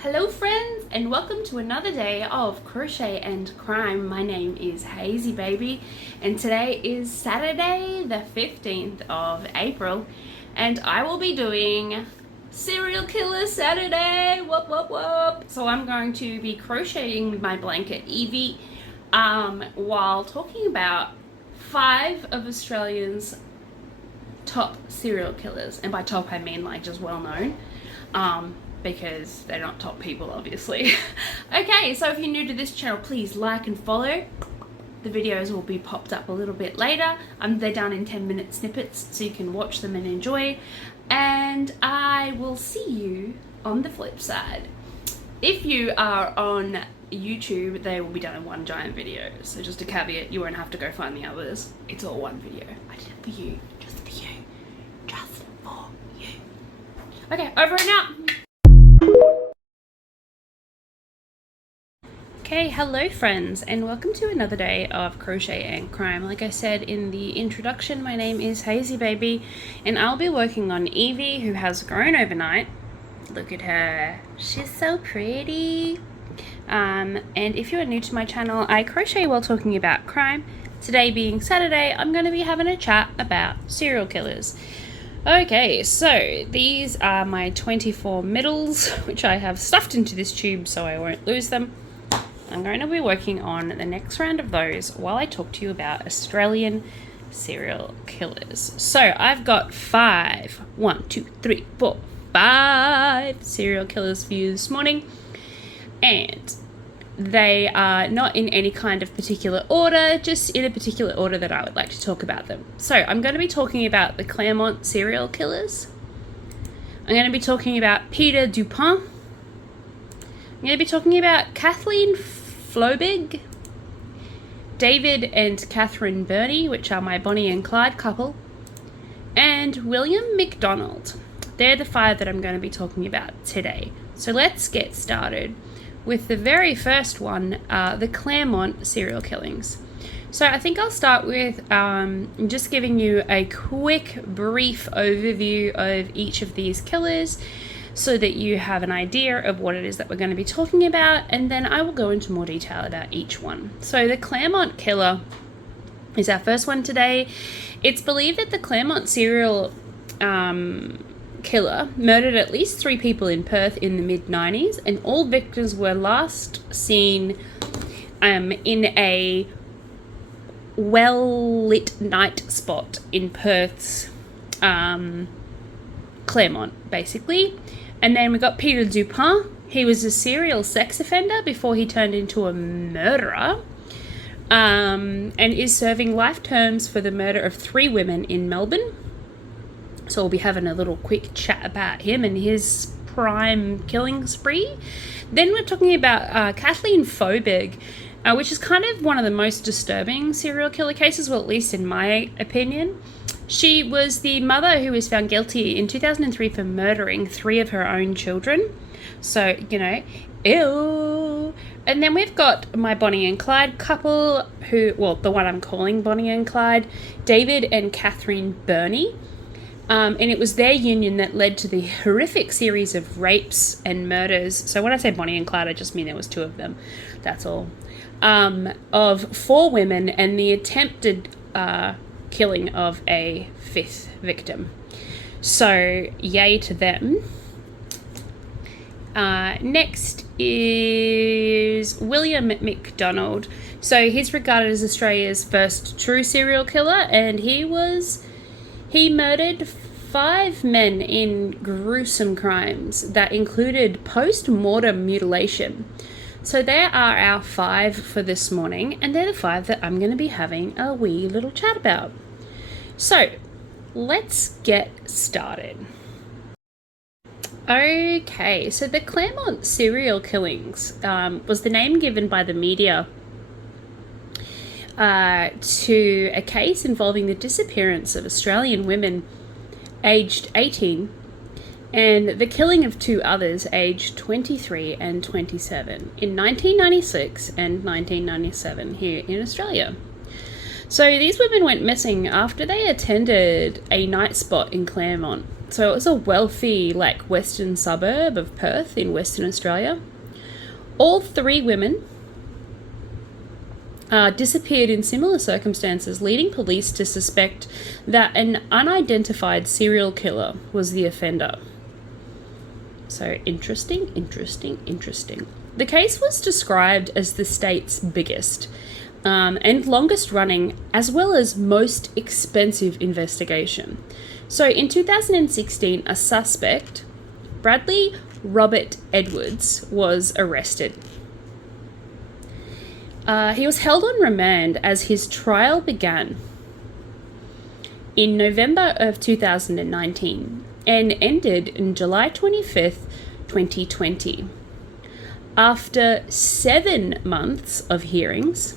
Hello friends, and welcome to another day of Crochet and Crime. My name is Hazy Baby, and today is Saturday the 15th of April, and I will be doing Serial Killer Saturday. Whoop whoop whoop. So I'm going to be crocheting with my blanket Evie while talking about 5 of Australia's top serial killers, and by top I mean like just well known. Because they're not top people, obviously. Okay, so if you're new to this channel, please like and follow. The videos will be popped up a little bit later. They're done in 10-minute snippets, so you can watch them and enjoy. And I will see you on the flip side. If you are on YouTube, they will be done in one giant video. So just a caveat, you won't have to go find the others. It's all one video. I did it for you, just for you, just for you. Okay, over and out. Okay, hello friends, and welcome to another day of Crochet and Crime. Like I said in the introduction, my name is Hazy Baby, and I'll be working on Evie, who has grown overnight. Look at her, she's so pretty. And if you are new to my channel, I crochet while talking about crime. Today being Saturday, I'm going to be having a chat about serial killers. Okay, so these are my 24 middles, which I have stuffed into this tube so I won't lose them. I'm going to be working on the next round of those while I talk to you about Australian serial killers. So I've got 5 serial killers for you this morning, and they are not in any kind of particular order, just in a particular order that I would like to talk about them. So I'm going to be talking about the Claremont serial killers. I'm going to be talking about Peter Dupin. I'm going to be talking about Kathleen Flobig, David and Catherine Burney, which are my Bonnie and Clyde couple, and William MacDonald. They're the 5 that I'm going to be talking about today. So let's get started with the very first one, the Claremont serial killings. So I think I'll start with just giving you a quick, brief overview of each of these killers so that you have an idea of what it is that we're going to be talking about, and then I will go into more detail about each one. So the Claremont killer is our first one today. It's believed that the Claremont serial killer murdered at least 3 people in Perth in the mid-90s, and all victims were last seen in a well-lit night spot in Perth's Claremont, basically. And then we got Peter Dupin. He was a serial sex offender before he turned into a murderer, and is serving life terms for the murder of 3 women in Melbourne. So we'll be having a little quick chat about him and his prime killing spree. Then we're talking about Kathleen Flobig, which is kind of one of the most disturbing serial killer cases, well, at least in my opinion. She was the mother who was found guilty in 2003 for murdering 3 of her own children. So, you know, ew. And then we've got my Bonnie and Clyde couple, who, well, the one I'm calling Bonnie and Clyde, David and Catherine Burney. And it was their union that led to the horrific series of rapes and murders. So when I say Bonnie and Clyde, I just mean there was 2 of them. That's all. Of 4 women and the attempted killing of a 5th victim. So yay to them. Next is William MacDonald. So he's regarded as Australia's first true serial killer, and he murdered 5 men in gruesome crimes that included post-mortem mutilation. So there are our 5 for this morning, and they're the 5 that I'm going to be having a wee little chat about. So let's get started. Okay, so the Claremont serial killings was the name given by the media to a case involving the disappearance of Australian women aged 18 and the killing of 2 others aged 23 and 27 in 1996 and 1997 here in Australia. So these women went missing after they attended a night spot in Claremont So it was a wealthy, like, western suburb of Perth in Western Australia. All three women disappeared in similar circumstances, leading police to suspect that an unidentified serial killer was the offender. So interesting. The case was described as the state's biggest and longest running, as well as most expensive investigation. So in 2016, a suspect, Bradley Robert Edwards, was arrested. He was held on remand as his trial began in November of 2019 and ended on July 25th, 2020. After 7 months of hearings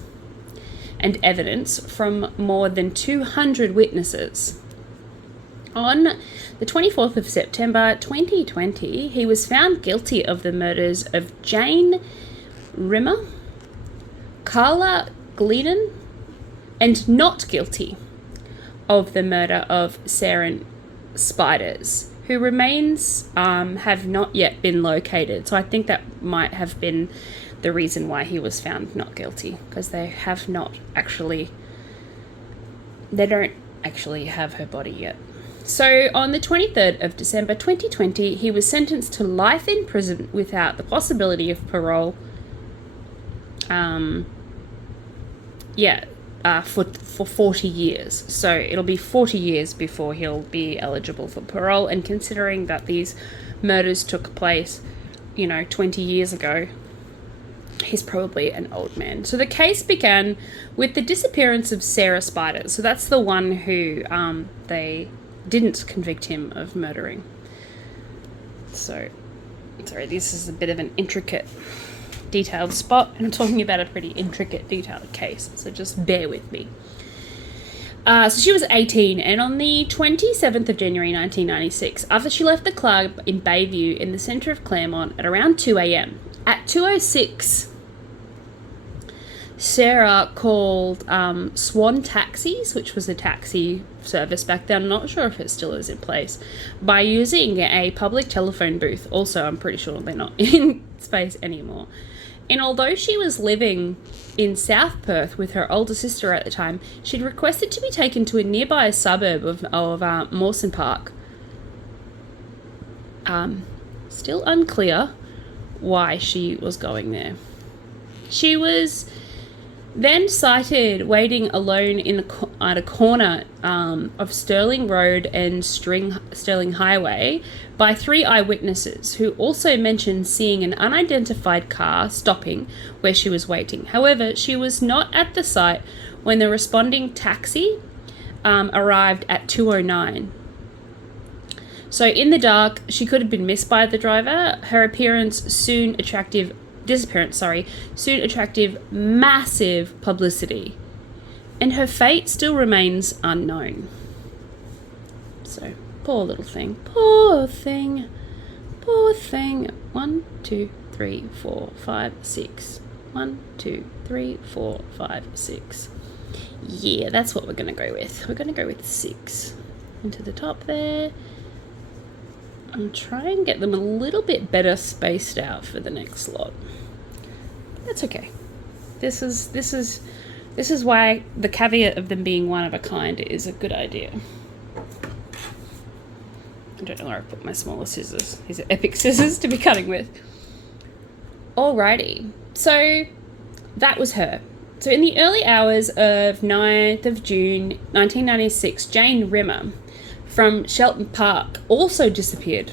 and evidence from more than 200 witnesses. On the 24th of September 2020, he was found guilty of the murders of Jane Rimmer, Carla Glennon, and not guilty of the murder of Sarah Spiders, who remains have not yet been located. So I think that might have been the reason why he was found not guilty, because they don't actually have her body yet. So on the 23rd of December 2020, he was sentenced to life in prison without the possibility of parole. For 40 years. So it'll be 40 years before he'll be eligible for parole. And considering that these murders took place, 20 years ago, he's probably an old man. So the case began with the disappearance of Sarah Spiders. So that's the one who they didn't convict him of murdering. So, sorry, this is a bit of an intricate, detailed spot, and I'm talking about a pretty intricate, detailed case, so just bear with me. So she was 18, and on the 27th of January 1996, after she left the club in Bayview in the centre of Claremont at around 2 a.m, at 2:06, Sarah called Swan Taxis, which was a taxi service back then, I'm not sure if it still is in place, by using a public telephone booth. Also, I'm pretty sure they're not in space anymore. And although she was living in South Perth with her older sister at the time, she'd requested to be taken to a nearby suburb of Mawson Park. Still unclear why she was going there. She was then sighted waiting alone at a corner of Stirling Road and Stirling Highway by 3 eyewitnesses, who also mentioned seeing an unidentified car stopping where she was waiting. However, she was not at the site when the responding taxi arrived at 2:09. So in the dark, she could have been missed by the driver. Her soon attracted massive publicity, and her fate still remains unknown. So, poor little thing. Poor thing. 1, 2, 3, 4, 5, 6. 1, 2, 3, 4, 5, 6. Yeah, that's what we're going to go with. We're going to go with 6. Into the top there. I'm trying to get them a little bit better spaced out for the next lot. That's okay. This is why the caveat of them being one of a kind is a good idea. I don't know where I put my smaller scissors. These are epic scissors to be cutting with. Alrighty. So that was her. So in the early hours of 9th of June 1996, Jane Rimmer from Shelton Park also disappeared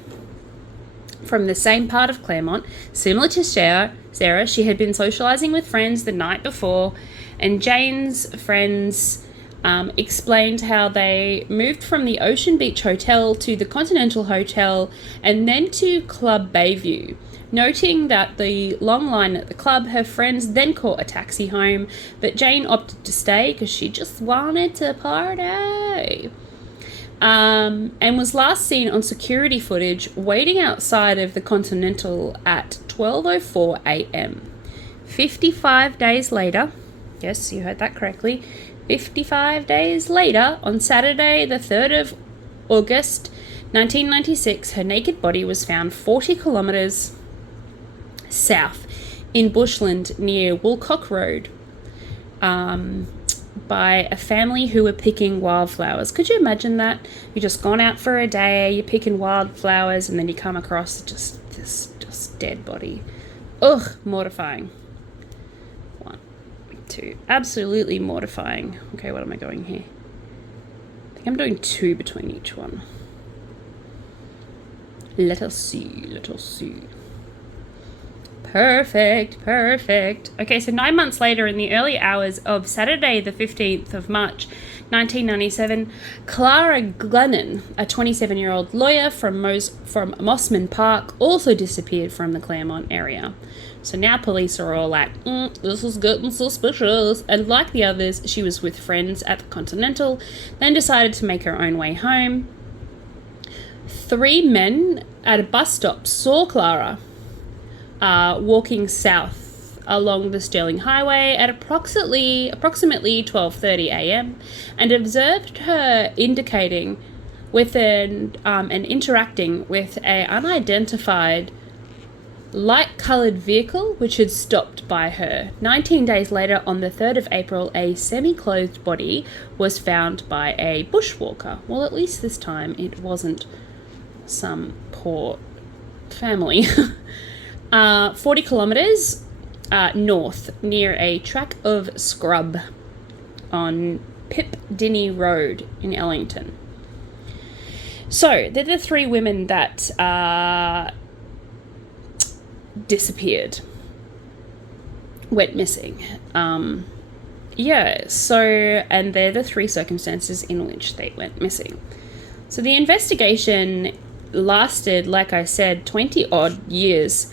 from the same part of Claremont. Similar to Sarah, she had been socialising with friends the night before, and Jane's friends explained how they moved from the Ocean Beach Hotel to the Continental Hotel and then to Club Bayview. Noting that the long line at the club, her friends then caught a taxi home, but Jane opted to stay because she just wanted to party. And was last seen on security footage waiting outside of the Continental at 12:04 a.m. 55 days later, yes, you heard that correctly, 55 days later, on Saturday the 3rd of August 1996, her naked body was found 40 kilometres south in bushland near Woolcock Road by a family who were picking wildflowers. Could you imagine that? You just gone out for a day, you're picking wildflowers, and then you come across just dead body. Ugh, mortifying. 1, 2, absolutely mortifying. Okay, what am I going here? I think I'm doing 2 between each one. Let us see. Perfect. Okay, so 9 months later, in the early hours of Saturday the 15th of March 1997, Clara Glennon, a 27-year-old lawyer from Mossman Park, also disappeared from the Claremont area. So now police are all like, this is getting suspicious. And like the others, she was with friends at the Continental, then decided to make her own way home. 3 men at a bus stop saw Clara walking south along the Stirling Highway at approximately 12:30 a.m. and observed her indicating with and interacting with an unidentified light-coloured vehicle which had stopped by her. 19 days later, on the 3rd of April, a semi-clothed body was found by a bushwalker. Well, at least this time it wasn't some poor family. 40 kilometres north, near a track of scrub on Pipdinny Road in Ellington. So, they're the 3 women that disappeared, went missing. And they're the 3 circumstances in which they went missing. So the investigation lasted, like I said, 20 odd years.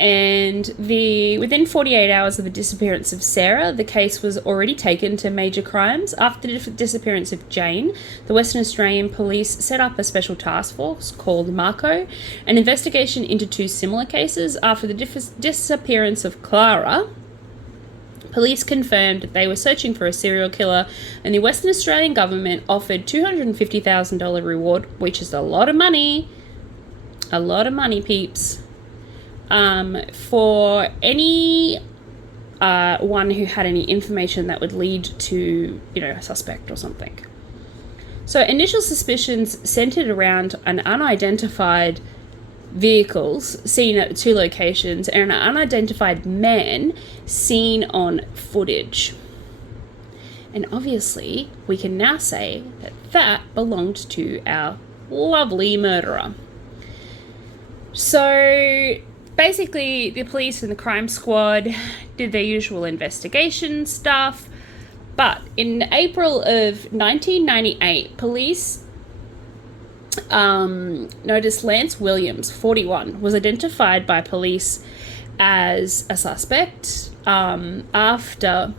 And within 48 hours of the disappearance of Sarah, the case was already taken to major crimes. After the disappearance of Jane, the Western Australian Police set up a special task force called Marco. An investigation into 2 similar cases. After the disappearance of Clara, police confirmed that they were searching for a serial killer, and the Western Australian government offered $250,000 reward, which is a lot of money. A lot of money, peeps. For any one who had any information that would lead to, a suspect or something. So initial suspicions centered around an unidentified vehicles seen at the 2 locations and an unidentified man seen on footage. And obviously, we can now say that belonged to our lovely murderer. So basically, the police and the crime squad did their usual investigation stuff, but in April of 1998, police noticed Lance Williams, 41, was identified by police as a suspect after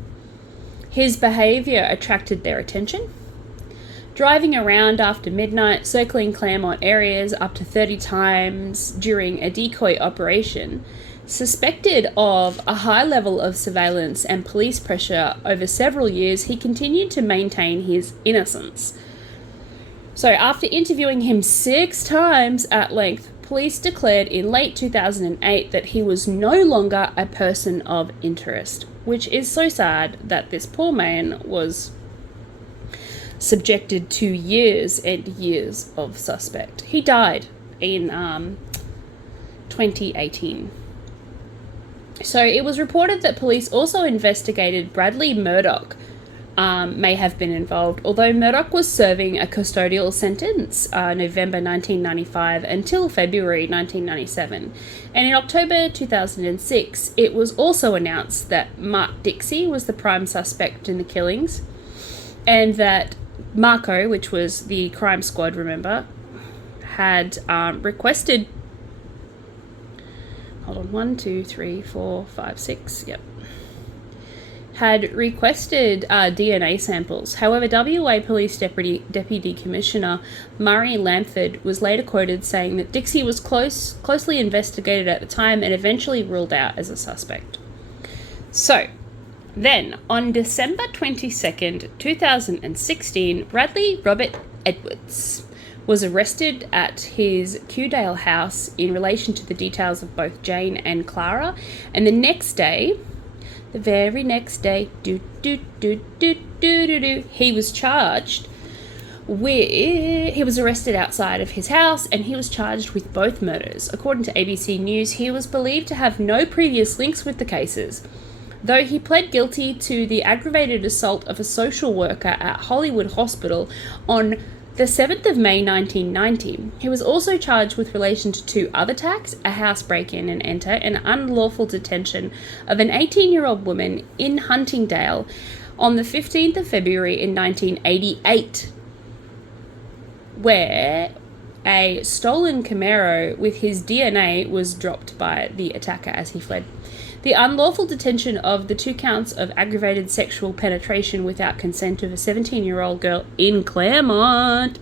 his behaviour attracted their attention. Driving around after midnight, circling Claremont areas up to 30 times during a decoy operation, suspected of a high level of surveillance and police pressure over several years, he continued to maintain his innocence. So after interviewing him 6 times at length, police declared in late 2008 that he was no longer a person of interest, which is so sad that this poor man was subjected to years and years of suspect. He died in 2018. So it was reported that police also investigated Bradley Murdoch may have been involved, although Murdoch was serving a custodial sentence November 1995 until February 1997. And in October 2006, it was also announced that Mark Dixie was the prime suspect in the killings, and that Marco, which was the crime squad, remember, had requested, had requested DNA samples. However, WA Police Deputy Commissioner Murray Lamford was later quoted saying that Dixie was closely investigated at the time and eventually ruled out as a suspect. So, then, on December 22nd, 2016, Bradley Robert Edwards was arrested at his Kewdale house in relation to the details of both Jane and Clara. And the very next day, he was charged he was arrested outside of his house, and he was charged with both murders. According to ABC News, he was believed to have no previous links with the cases, though he pled guilty to the aggravated assault of a social worker at Hollywood Hospital on the 7th of May 1990. He was also charged with relation to 2 other attacks, a house break-in and enter, and unlawful detention of an 18-year-old woman in Huntingdale on the 15th of February in 1988, where a stolen Camaro with his DNA was dropped by the attacker as he fled. The unlawful detention of the 2 counts of aggravated sexual penetration without consent of a 17-year-old girl in Claremont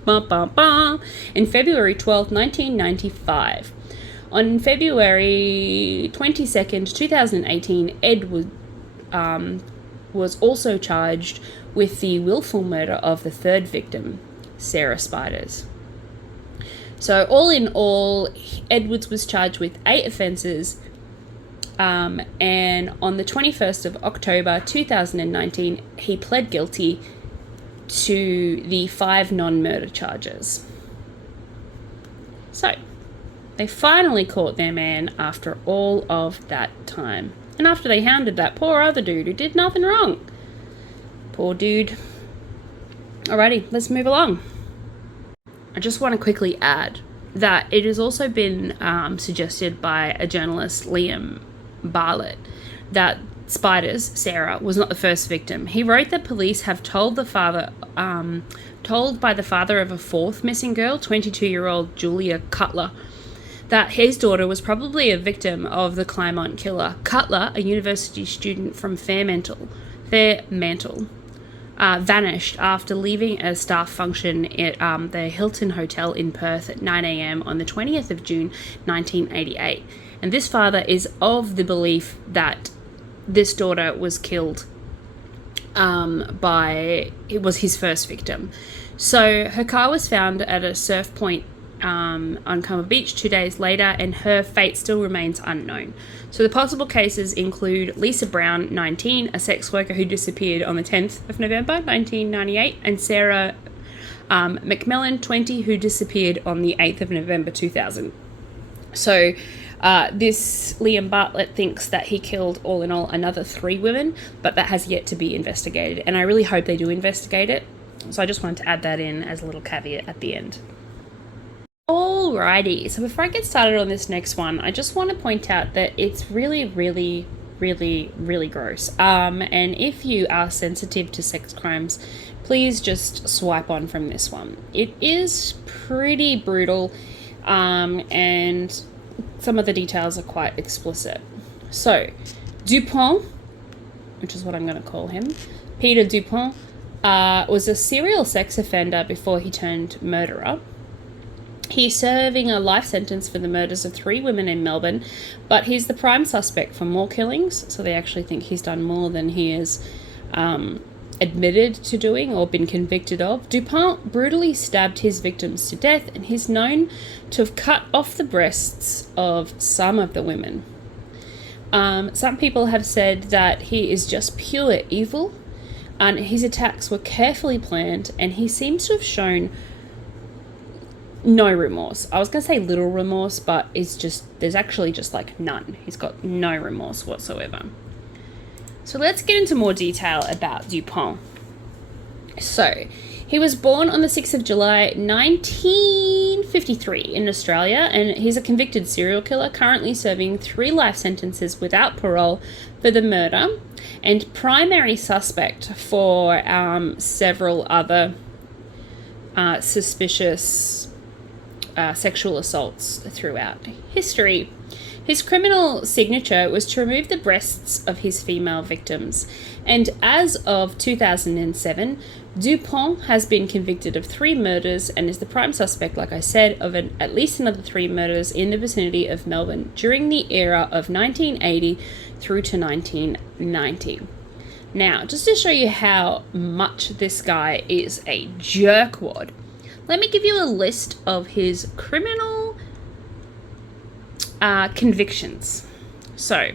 in February 12, 1995. On February 22nd, 2018, Ed was also charged with the willful murder of the 3rd victim, Sarah Spiders. So all in all, Edwards was charged with 8 offences, and on the 21st of October 2019, he pled guilty to the 5 non-murder charges. So, they finally caught their man after all of that time. And after they hounded that poor other dude who did nothing wrong. Poor dude. Alrighty, let's move along. I just want to quickly add that it has also been suggested by a journalist, Liam Bartlett, that Spiders, Sarah, was not the first victim. He wrote that police have told by the father of a 4th missing girl, 22-year-old Julia Cutler, that his daughter was probably a victim of the Claremont killer. Cutler, a university student from Fairmantle, vanished after leaving a staff function at the Hilton Hotel in Perth at 9 a.m. on the 20th of June 1988. And this father is of the belief that this daughter was killed it was his first victim. So her car was found at a surf point on Comer Beach 2 days later, and her fate still remains unknown. So the possible cases include Lisa Brown, 19, a sex worker who disappeared on the 10th of November 1998, and Sarah McMillan, 20, who disappeared on the 8th of November 2000. So this Liam Bartlett thinks that he killed, all in all, another 3 women, but that has yet to be investigated, and I really hope they do investigate it. So I just wanted to add that in as a little caveat at the end. Alrighty, so before I get started on this next one, I just want to point out that it's really, really, really, really gross. And if you are sensitive to sex crimes, please just swipe on from this one. It is pretty brutal, and some of the details are quite explicit. So, Dupont, which is what I'm going to call him, Peter Dupont, was a serial sex offender before he turned murderer. He's serving a life sentence for the murders of 3 women in Melbourne, but he's the prime suspect for more killings, so they actually think he's done more than he is admitted to doing or been convicted of. Dupont brutally stabbed his victims to death, and he's known to have cut off the breasts of some of the women. Some people have said that he is just pure evil, and his attacks were carefully planned, and he seems to have shown no remorse. I was going to say little remorse, but there's actually just like none. He's got no remorse whatsoever. So let's get into more detail about Dupont. So, he was born on the 6th of July, 1953 in Australia, and he's a convicted serial killer currently serving 3 life sentences without parole for the murder, and primary suspect for several other suspicious sexual assaults throughout history. His criminal signature was to remove the breasts of his female victims, and as of 2007, Dupont has been convicted of 3 murders and is the prime suspect, like I said, of at least another 3 murders in the vicinity of Melbourne during the era of 1980 through to 1990. Now, just to show you how much this guy is a jerkwad, let me give you a list of his criminal convictions. So,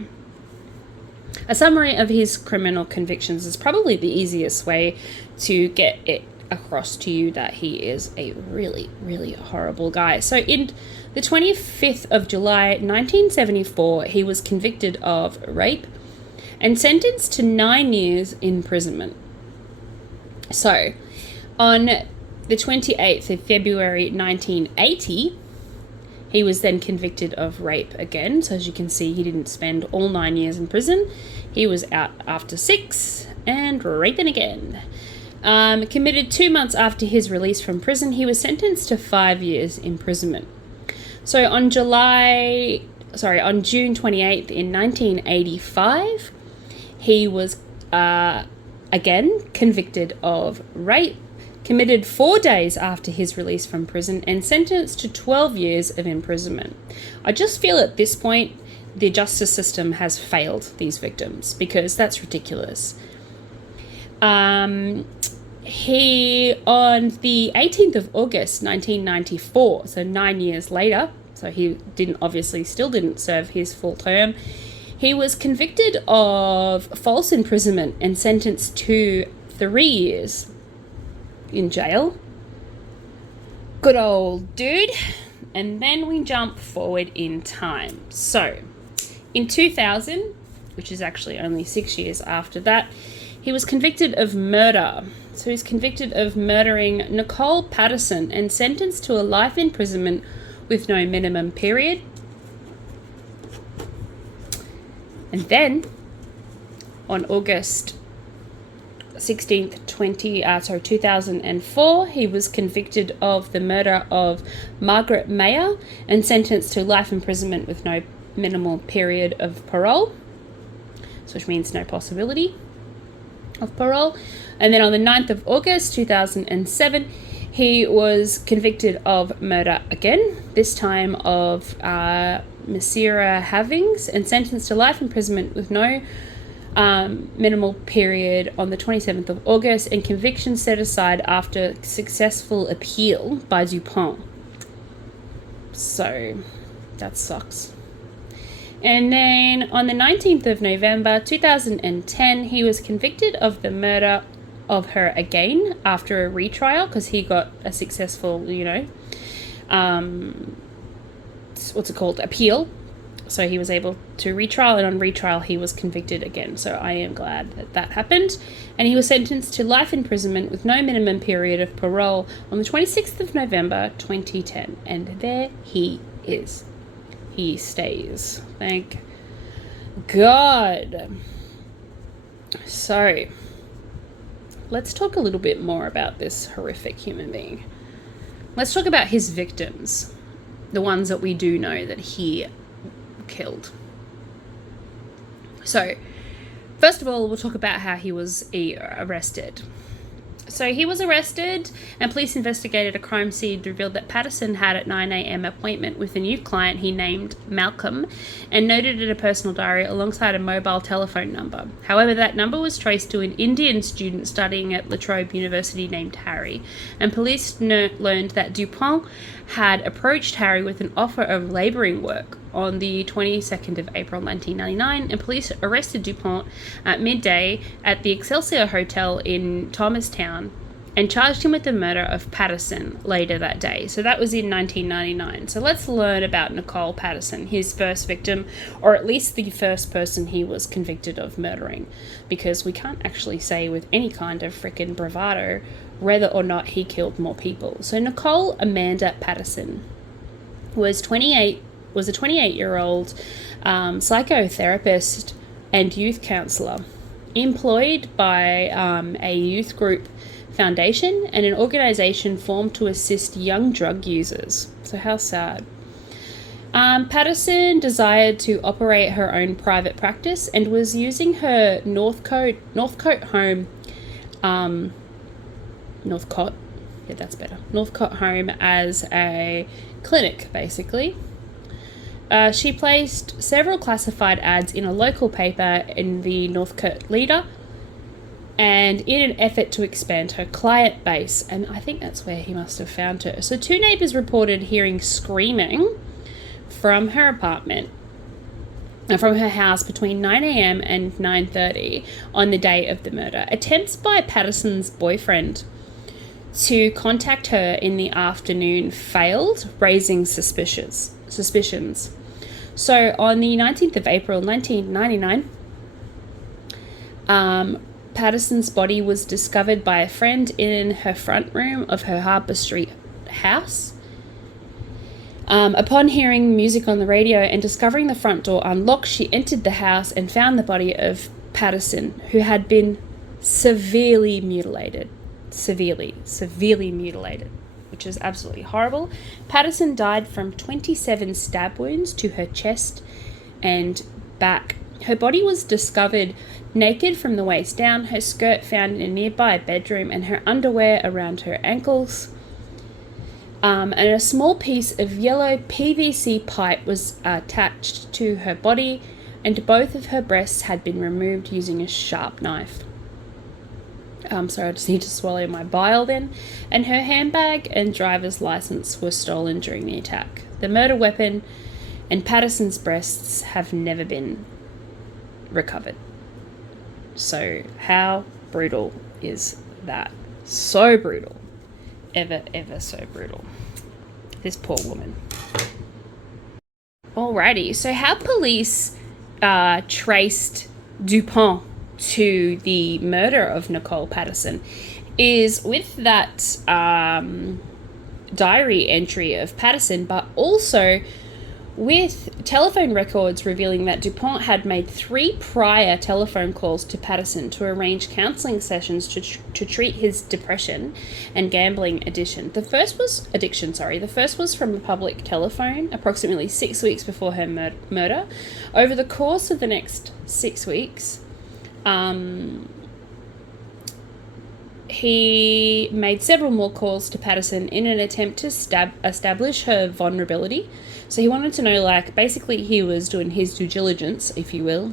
a summary of his criminal convictions is probably the easiest way to get it across to you that he is a really, really horrible guy. So in the 25th of July 1974, he was convicted of rape and sentenced to 9 years imprisonment. So on the 28th of February 1980, he was then convicted of rape again. So as you can see, he didn't spend all 9 years in prison. He was out after 6 and raping again. Committed 2 months after his release from prison, he was sentenced to 5 years imprisonment. So on June 28th in 1985, he was again convicted of rape, committed 4 days after his release from prison, and sentenced to 12 years of imprisonment. I just feel at this point the justice system has failed these victims, because that's ridiculous. He, on the 18th of August 1994, so 9 years later, so he still didn't serve his full term, he was convicted of false imprisonment and sentenced to 3 years in jail. Good old dude. And then we jump forward in time. So, in 2000, which is actually only 6 years after that, he was convicted of murder. So he's convicted of murdering Nicole Patterson and sentenced to a life imprisonment with no minimum period. And then, on August 16th, 2004, he was convicted of the murder of Margaret Mayer and sentenced to life imprisonment with no minimal period of parole, which means no possibility of parole. And then on the 9th of August 2007, he was convicted of murder again, this time of Masira Havings, and sentenced to life imprisonment with no minimal period on the 27th of August, and conviction set aside after successful appeal by Dupont. So that sucks. And then on the 19th of November 2010, he was convicted of the murder of her again after a retrial, because he got a successful, appeal. So he was able to retrial, and on retrial he was convicted again. So I am glad that that happened. And he was sentenced to life imprisonment with no minimum period of parole on the 26th of November 2010. And there he is. He stays. Thank God. So, let's talk a little bit more about this horrific human being. Let's talk about his victims, the ones that we do know that he killed. So, first of all, we'll talk about how he was arrested. So he was arrested, and police investigated a crime scene revealed that Patterson had at 9 a.m. appointment with a new client he named Malcolm, and noted in a personal diary alongside a mobile telephone number. However, that number was traced to an Indian student studying at La Trobe University named Harry, and police learned that Dupont had approached Harry with an offer of labouring work on the 22nd of April 1999, and police arrested Dupont at midday at the Excelsior Hotel in Thomastown and charged him with the murder of Patterson later that day. So that was in 1999. So let's learn about Nicole Patterson, his first victim, or at least the first person he was convicted of murdering, because we can't actually say with any kind of frickin' bravado whether or not he killed more people. So Nicole Amanda Patterson was a 28-year-old psychotherapist and youth counsellor employed by a youth group foundation and an organisation formed to assist young drug users. So how sad. Patterson desired to operate her own private practice and was using her Northcote home as a clinic, basically. She placed several classified ads in a local paper in the Northcote Leader, and in an effort to expand her client base. And I think that's where he must have found her. So 2 neighbors reported hearing screaming from her apartment, from her house between 9 a.m. and 9:30 on the day of the murder. Attempts by Patterson's boyfriend to contact her in the afternoon failed, raising suspicions. So on the 19th of April 1999, Patterson's body was discovered by a friend in her front room of her Harper Street house. Upon hearing music on the radio and discovering the front door unlocked, she entered the house and found the body of Patterson, who had been severely mutilated, which is absolutely horrible. Patterson died from 27 stab wounds to her chest and back. Her body was discovered naked from the waist down, her skirt found in a nearby bedroom, and her underwear around her ankles. And a small piece of yellow PVC pipe was attached to her body, and both of her breasts had been removed using a sharp knife. Sorry, I just need to swallow my bile then. And her handbag and driver's license were stolen during the attack. The murder weapon and Patterson's breasts have never been recovered. So how brutal is that? So brutal. Ever so brutal. This poor woman. Alrighty, so how police traced Dupont to the murder of Nicole Patterson is with that diary entry of Patterson, but also with telephone records revealing that Dupont had made 3 prior telephone calls to Patterson to arrange counseling sessions to treat his depression and gambling addiction. The first was from a public telephone approximately 6 weeks before her murder. Over the course of the next 6 weeks, he made several more calls to Patterson in an attempt to establish her vulnerability. So he wanted to know, basically he was doing his due diligence, if you will,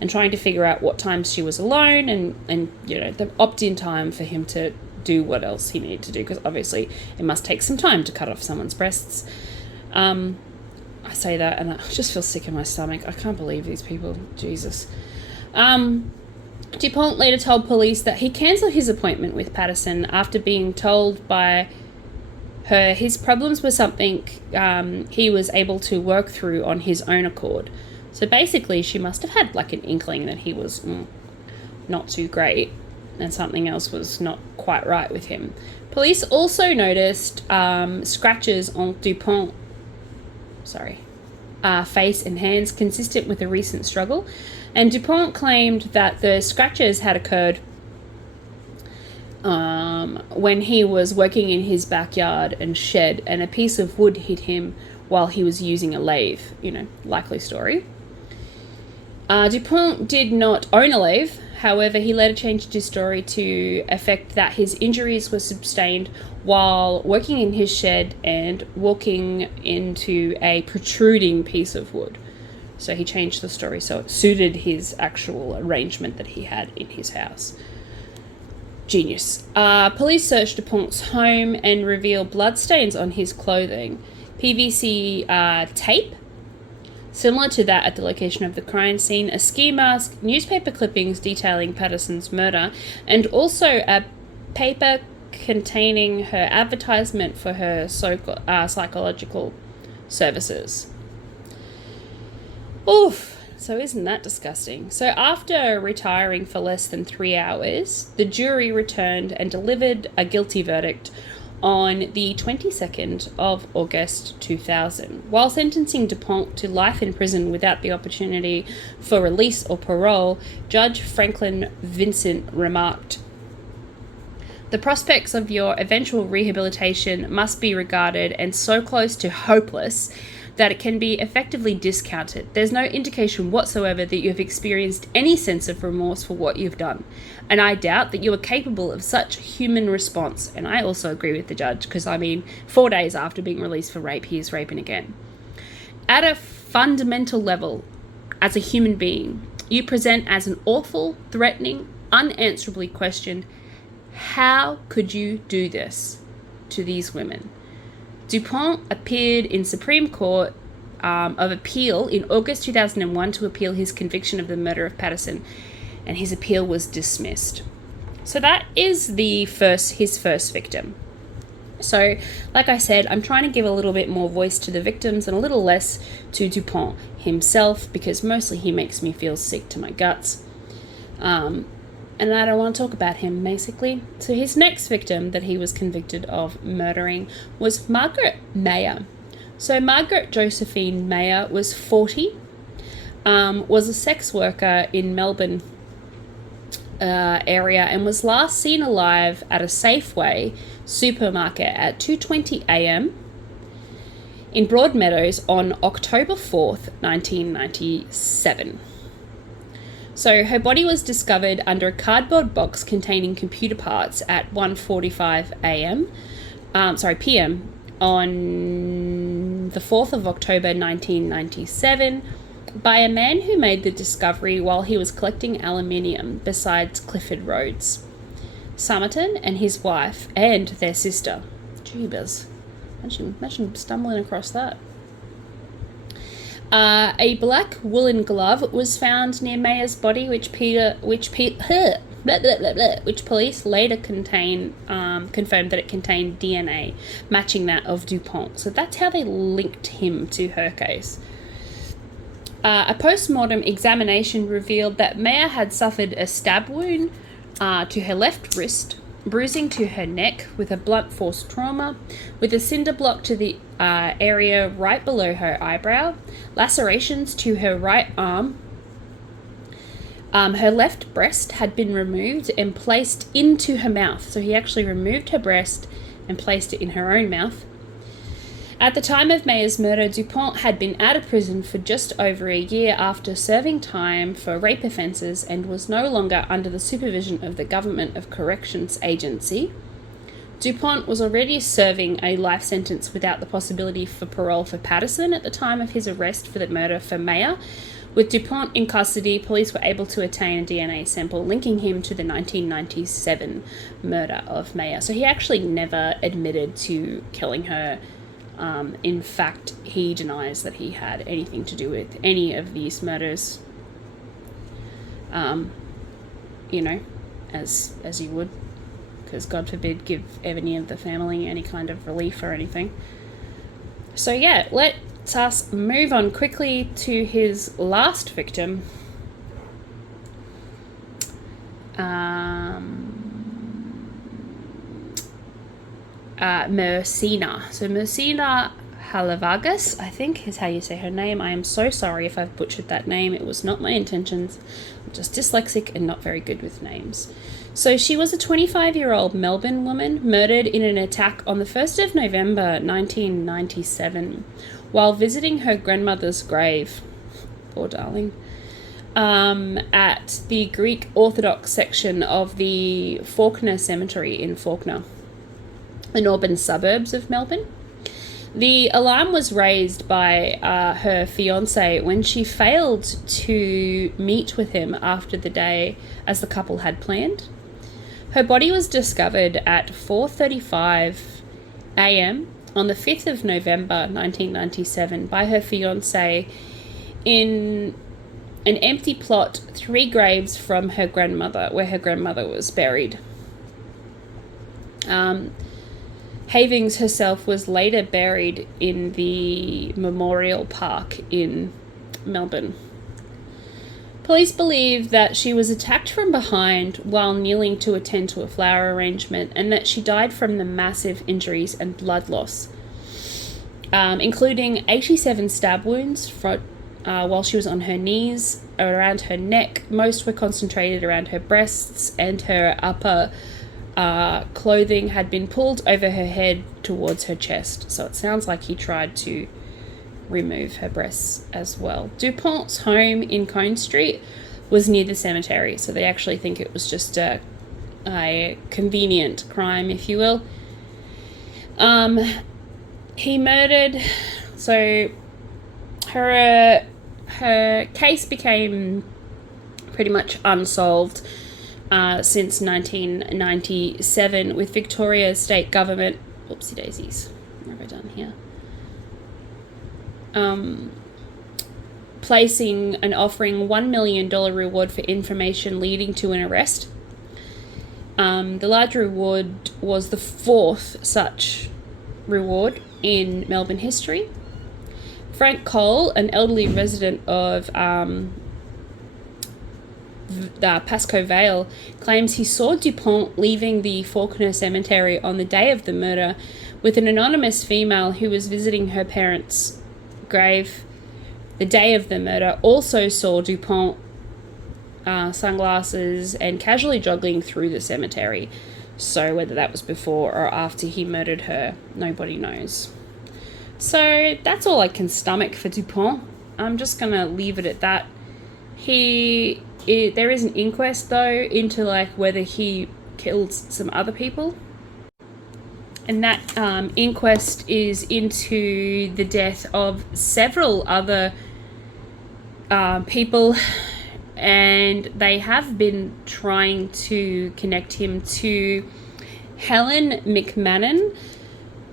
and trying to figure out what times she was alone and the opt-in time for him to do what else he needed to do, because obviously it must take some time to cut off someone's breasts. I say that and I just feel sick in my stomach. I can't believe these people. Jesus. Dupont later told police that he cancelled his appointment with Patterson after being told by her his problems were something he was able to work through on his own accord. So basically she must have had an inkling that he was not too great and something else was not quite right with him. Police also noticed scratches on Dupont's face and hands consistent with a recent struggle, and Dupont claimed that the scratches had occurred when he was working in his backyard and shed and a piece of wood hit him while he was using a lathe. Likely story. Dupont did not own a lathe. However, he later changed his story to effect that his injuries were sustained while working in his shed and walking into a protruding piece of wood. So he changed the story so it suited his actual arrangement that he had in his house. Genius. Police searched Dupont's home and revealed bloodstains on his clothing, PVC tape, similar to that at the location of the crime scene, a ski mask, newspaper clippings detailing Patterson's murder, and also a paper containing her advertisement for her psychological services. Oof. So isn't that disgusting? So after retiring for less than 3 hours, the jury returned and delivered a guilty verdict on the 22nd of August 2000. While sentencing Dupont to life in prison without the opportunity for release or parole, Judge Franklin Vincent remarked, "The prospects of your eventual rehabilitation must be regarded as so close to hopeless that it can be effectively discounted. There's no indication whatsoever that you have experienced any sense of remorse for what you've done, and I doubt that you are capable of such human response." And I also agree with the judge, because 4 days after being released for rape, he is raping again. "At a fundamental level, as a human being, you present as an awful, threatening, unanswerably questioned, how could you do this to these women? Dupont appeared in Supreme Court of Appeal in August 2001 to appeal his conviction of the murder of Patterson, and his appeal was dismissed. So that is his first victim. So, like I said, I'm trying to give a little bit more voice to the victims and a little less to Dupont himself, because mostly he makes me feel sick to my guts. And I don't want to talk about him, basically. So his next victim that he was convicted of murdering was Margaret Mayer. So Margaret Josephine Mayer was 40, was a sex worker in Melbourne area, and was last seen alive at a Safeway supermarket at 2:20 a.m. in Broadmeadows on October 4th, 1997. So her body was discovered under a cardboard box containing computer parts at 1:45 p.m. on the 4th of October 1997 by a man who made the discovery while he was collecting aluminium beside Clifford Roads. Summerton and his wife and their sister. Jeebus. Imagine stumbling across that. A black woolen glove was found near Mayer's body, which police later confirmed that it contained DNA matching that of Dupont. So that's how they linked him to her case. A post-mortem examination revealed that Mayer had suffered a stab wound to her left wrist, bruising to her neck with a blunt force trauma, with a cinder block to the area right below her eyebrow, lacerations to her right arm. Her left breast had been removed and placed into her mouth. So he actually removed her breast and placed it in her own mouth. At the time of Mayer's murder, Dupont had been out of prison for just over a year after serving time for rape offences and was no longer under the supervision of the Government of Corrections Agency. Dupont was already serving a life sentence without the possibility for parole for Patterson at the time of his arrest for the murder for Mayer. With Dupont in custody, police were able to obtain a DNA sample linking him to the 1997 murder of Mayer. So he actually never admitted to killing her. In fact, he denies that he had anything to do with any of these murders. As you would, because God forbid give any of the family any kind of relief or anything. So yeah, let us move on quickly to his last victim. Mersina. So Mersina Halavargas, I think is how you say her name. I am so sorry if I've butchered that name. It was not my intentions. I'm just dyslexic and not very good with names. So she was a 25-year-old Melbourne woman murdered in an attack on the 1st of November 1997 while visiting her grandmother's grave. Poor darling. At the Greek Orthodox section of the Fawkner Cemetery in Fawkner, the northern suburbs of Melbourne. The alarm was raised by her fiancé when she failed to meet with him after the day as the couple had planned. Her body was discovered at 4:35 a.m. on the 5th of November 1997 by her fiancé in an empty plot 3 graves from her grandmother, where her grandmother was buried. Havings herself was later buried in the Memorial Park in Melbourne. Police believe that she was attacked from behind while kneeling to attend to a flower arrangement, and that she died from the massive injuries and blood loss, including 87 stab wounds while she was on her knees, around her neck. Most were concentrated around her breasts, and her upper clothing had been pulled over her head towards her chest. So it sounds like he tried to remove her breasts as well. Dupont's home in Cone Street was near the cemetery, so they actually think it was just a convenient crime, if you will. He murdered, so her case became pretty much unsolved since 1997, with Victoria state government, oopsie daisies, what have I done here? Placing and offering $1 million reward for information leading to an arrest. The large reward was the fourth such reward in Melbourne history. Frank Cole, an elderly resident of Pascoe Vale, claims he saw Dupont leaving the Faulkner Cemetery on the day of the murder with an anonymous female who was visiting her parents' grave. The day of the murder also saw Dupont sunglasses and casually jogging through the cemetery. So whether that was before or after he murdered her, nobody knows. So that's all I can stomach for Dupont. I'm just going to leave it at that. There is an inquest though into like whether he killed some other people. And that inquest is into the death of several other people, and they have been trying to connect him to Helen McMahon,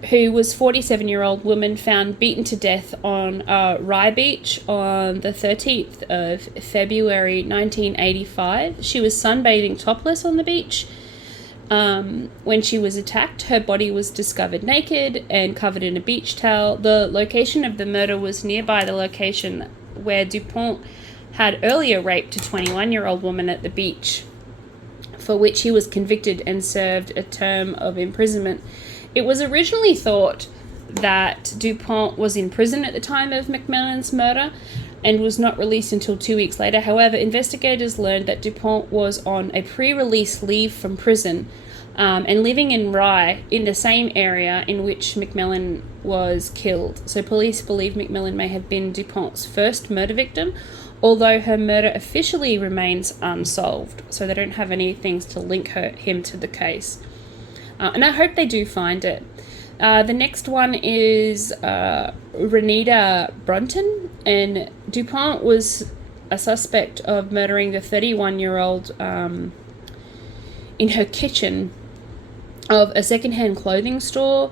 who was a 47-year-old woman found beaten to death on Rye Beach on the 13th of February 1985. She was sunbathing topless on the beach. When she was attacked, her body was discovered naked and covered in a beach towel. The location of the murder was nearby the location where Dupont had earlier raped a 21-year-old woman at the beach, for which he was convicted and served a term of imprisonment. It was originally thought that Dupont was in prison at the time of McMillan's murder and was not released until 2 weeks later. However, investigators learned that Dupont was on a pre-release leave from prison and living in Rye, in the same area in which McMillan was killed. So police believe McMillan may have been Dupont's first murder victim, although her murder officially remains unsolved. So they don't have any things to link him to the case. And I hope they do find it. The next one is Renita Brunton, and Dupont was a suspect of murdering the 31-year-old in her kitchen of a secondhand clothing store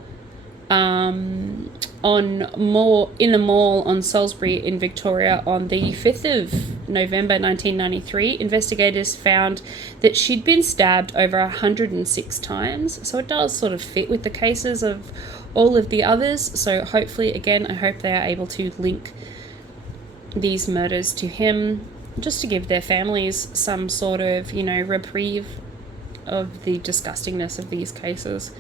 in a mall on Salisbury in Victoria on the 5th of November 1993. Investigators found that she'd been stabbed over 106 times, so it does sort of fit with the cases of all of the others. So hopefully, again, I hope they are able to link these murders to him, just to give their families some sort of, reprieve of the disgustingness of these cases.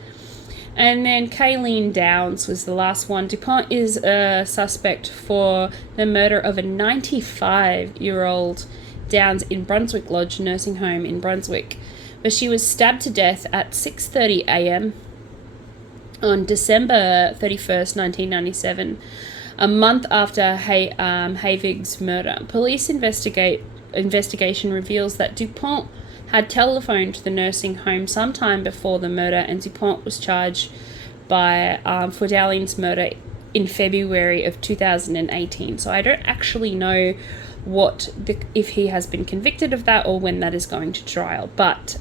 And then Kayleen Downs was the last one. Dupont is a suspect for the murder of a 95-year-old Downs in Brunswick Lodge nursing home in Brunswick, where she was stabbed to death at 6:30 a.m. on December 31st, 1997, a month after Havig's murder. Police investigation reveals that Dupont had telephoned to the nursing home sometime before the murder, and Dupont was charged for Dowling's murder in February of 2018. So I don't actually know if he has been convicted of that or when that is going to trial, but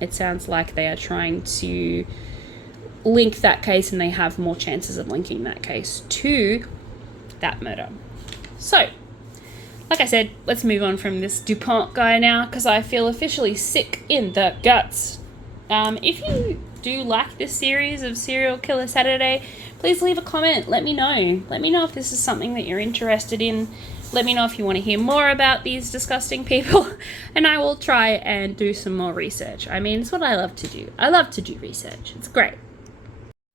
it sounds like they are trying to link that case, and they have more chances of linking that case to that murder. So, like I said, let's move on from this Dupont guy now, because I feel officially sick in the guts. If you do like this series of Serial Killer Saturday, please leave a comment. Let me know. Let me know if this is something that you're interested in. Let me know if you want to hear more about these disgusting people, and I will try and do some more research. I mean, it's what I love to do. I love to do research. It's great.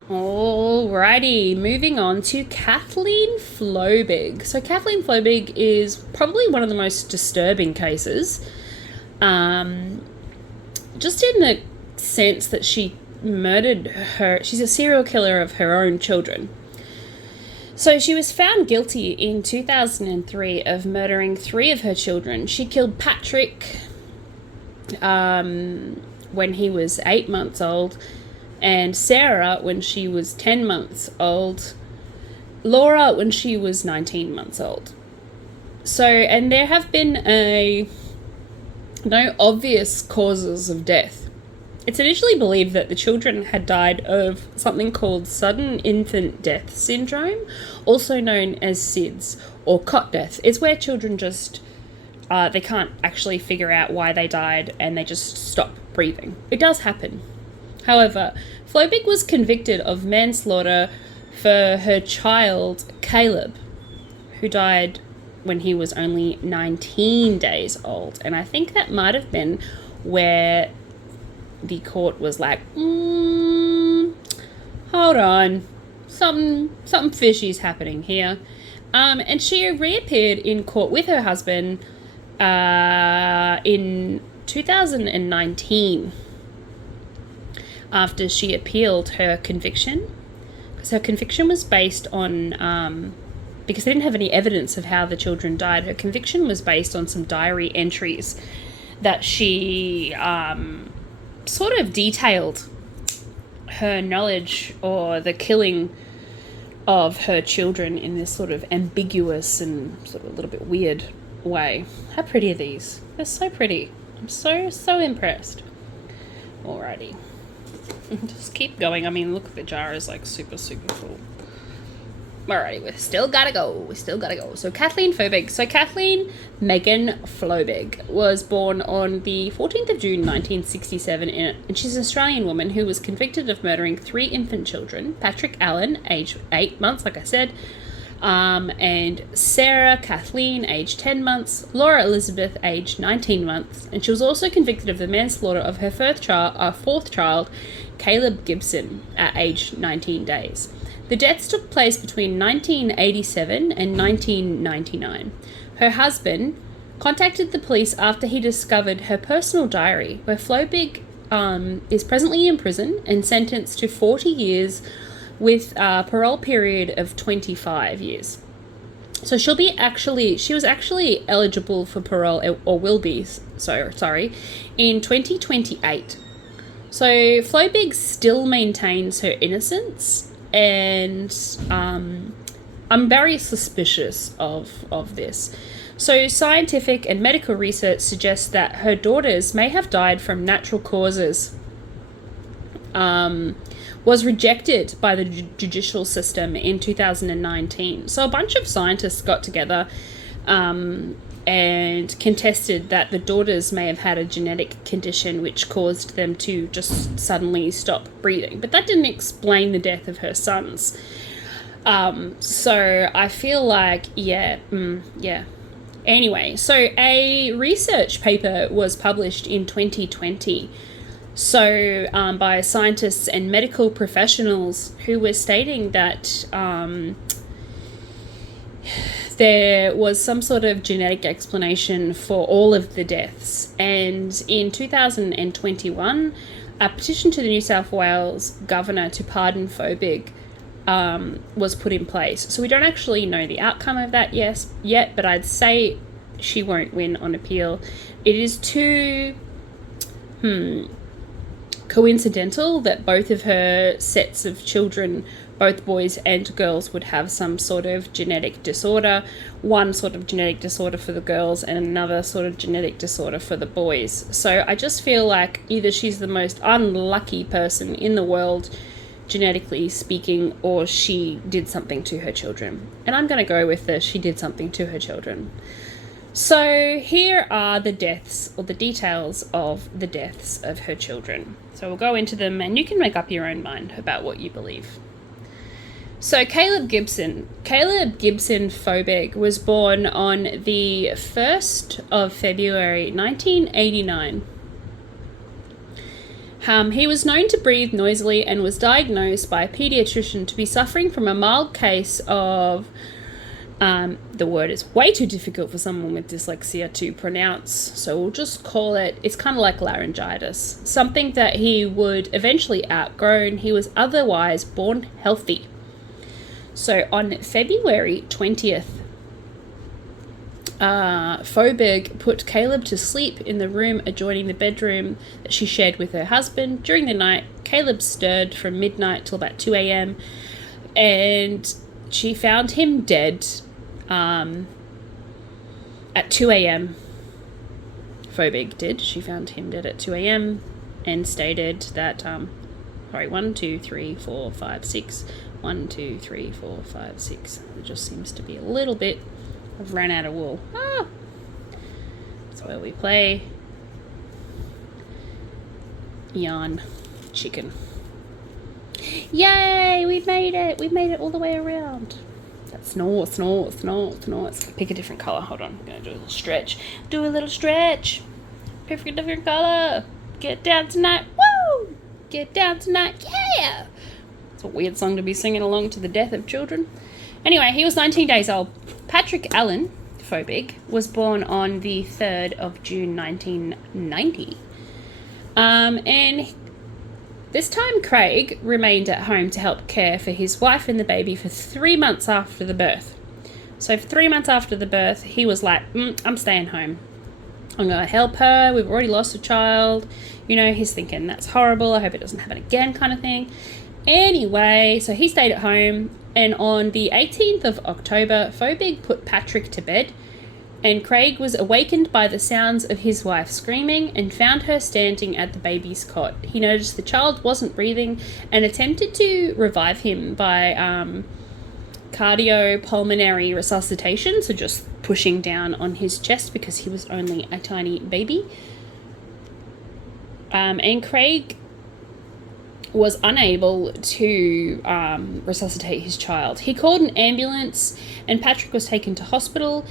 Alrighty, moving on to Kathleen Flobig. So Kathleen Flobig is probably one of the most disturbing cases, just in the sense that she's a serial killer of her own children. So she was found guilty in 2003 of murdering 3 of her children. She killed Patrick when he was 8 months old, and Sarah when she was 10 months old, Laura when she was 19 months old. So, and there have been no obvious causes of death. It's initially believed that the children had died of something called sudden infant death syndrome, also known as SIDS, or cot death. It's where children just, they can't actually figure out why they died and they just stop breathing. It does happen. However, Flobig was convicted of manslaughter for her child, Caleb, who died when he was only 19 days old. And I think that might have been where the court was like, hold on, something fishy's happening here. And she reappeared in court with her husband in 2019 after she appealed her conviction, because her conviction was based on, because they didn't have any evidence of how the children died, her conviction was based on some diary entries that she sort of detailed her knowledge or the killing of her children in this sort of ambiguous and sort of a little bit weird way. How pretty are these? They're so pretty. I'm so impressed. Alrighty. Just keep going. I mean, look, the jar is like super full. Alrighty, we still gotta go. So Kathleen Flobig. So Kathleen Megan Flobig was born on the 14th of June 1967, and she's an Australian woman who was convicted of murdering 3 infant children: Patrick Allen, age 8 months, like I said, and Sarah Kathleen, age 10 months, Laura Elizabeth, age 19 months, and she was also convicted of the manslaughter of her fourth child, Caleb Gibson, at age 19 days. The deaths took place between 1987 and 1999. Her husband contacted the police after he discovered her personal diary, where Flobig is presently in prison and sentenced to 40 years with a parole period of 25 years. So she was actually eligible for parole, or will be, in 2028. So Flobig still maintains her innocence, and I'm very suspicious of this. So scientific and medical research suggests that her daughters may have died from natural causes. Was rejected by the judicial system in 2019. So a bunch of scientists got together and contested that the daughters may have had a genetic condition which caused them to just suddenly stop breathing. But that didn't explain the death of her sons. So I feel like, yeah. Anyway, so a research paper was published in 2020 by scientists and medical professionals who were stating that there was some sort of genetic explanation for all of the deaths. And in 2021, a petition to the New South Wales governor to pardon Flobig was put in place. So we don't actually know the outcome of that yet, but I'd say she won't win on appeal. It is too coincidental that both of her sets of children, both boys and girls, would have some sort of genetic disorder. One sort of genetic disorder for the girls and another sort of genetic disorder for the boys. So I just feel like either she's the most unlucky person in the world, genetically speaking, or she did something to her children. And I'm going to go with she did something to her children. So here are the deaths, or the details of the deaths of her children. So we'll go into them and you can make up your own mind about what you believe. So Caleb Gibson Flobig was born on the 1st of February 1989. He was known to breathe noisily and was diagnosed by a pediatrician to be suffering from a mild case of the word is way too difficult for someone with dyslexia to pronounce, so we'll just call it, it's kind of like laryngitis, something that he would eventually outgrow. He was otherwise born healthy. So on February 20th, Flobig put Caleb to sleep in the room adjoining the bedroom that she shared with her husband. During the night, Caleb stirred from midnight till about 2 a.m. and she found him dead at 2 a.m. Phobig did. She found him dead at 2 a.m. and stated that, 1, 2, 3, 4, 5, 6. 1, 2, 3, 4, 5, 6. It just seems to be a little bit. I've run out of wool. Ah! That's where we play. Yarn chicken. Yay! We made it! We made it all the way around. That's snort. Pick a different colour. Hold on. I'm going to do a little stretch. Do a little stretch. Pick a different colour. Get down tonight. Woo! Get down tonight. Yeah! It's a weird song to be singing along to the death of children. Anyway, he was 19 days old. Patrick Allen Phobig was born on the 3rd of June 1990. And this time Craig remained at home to help care for his wife and the baby for 3 months after the birth. So for 3 months after the birth, he was like, I'm staying home. I'm going to help her. We've already lost a child. You know, he's thinking, that's horrible. I hope it doesn't happen again kind of thing. Anyway, so he stayed at home. And on the 18th of October, Phobig put Patrick to bed. And Craig was awakened by the sounds of his wife screaming and found her standing at the baby's cot. He noticed the child wasn't breathing and attempted to revive him by cardiopulmonary resuscitation, so just pushing down on his chest because he was only a tiny baby. And Craig was unable to resuscitate his child. He called an ambulance and Patrick was taken to hospital.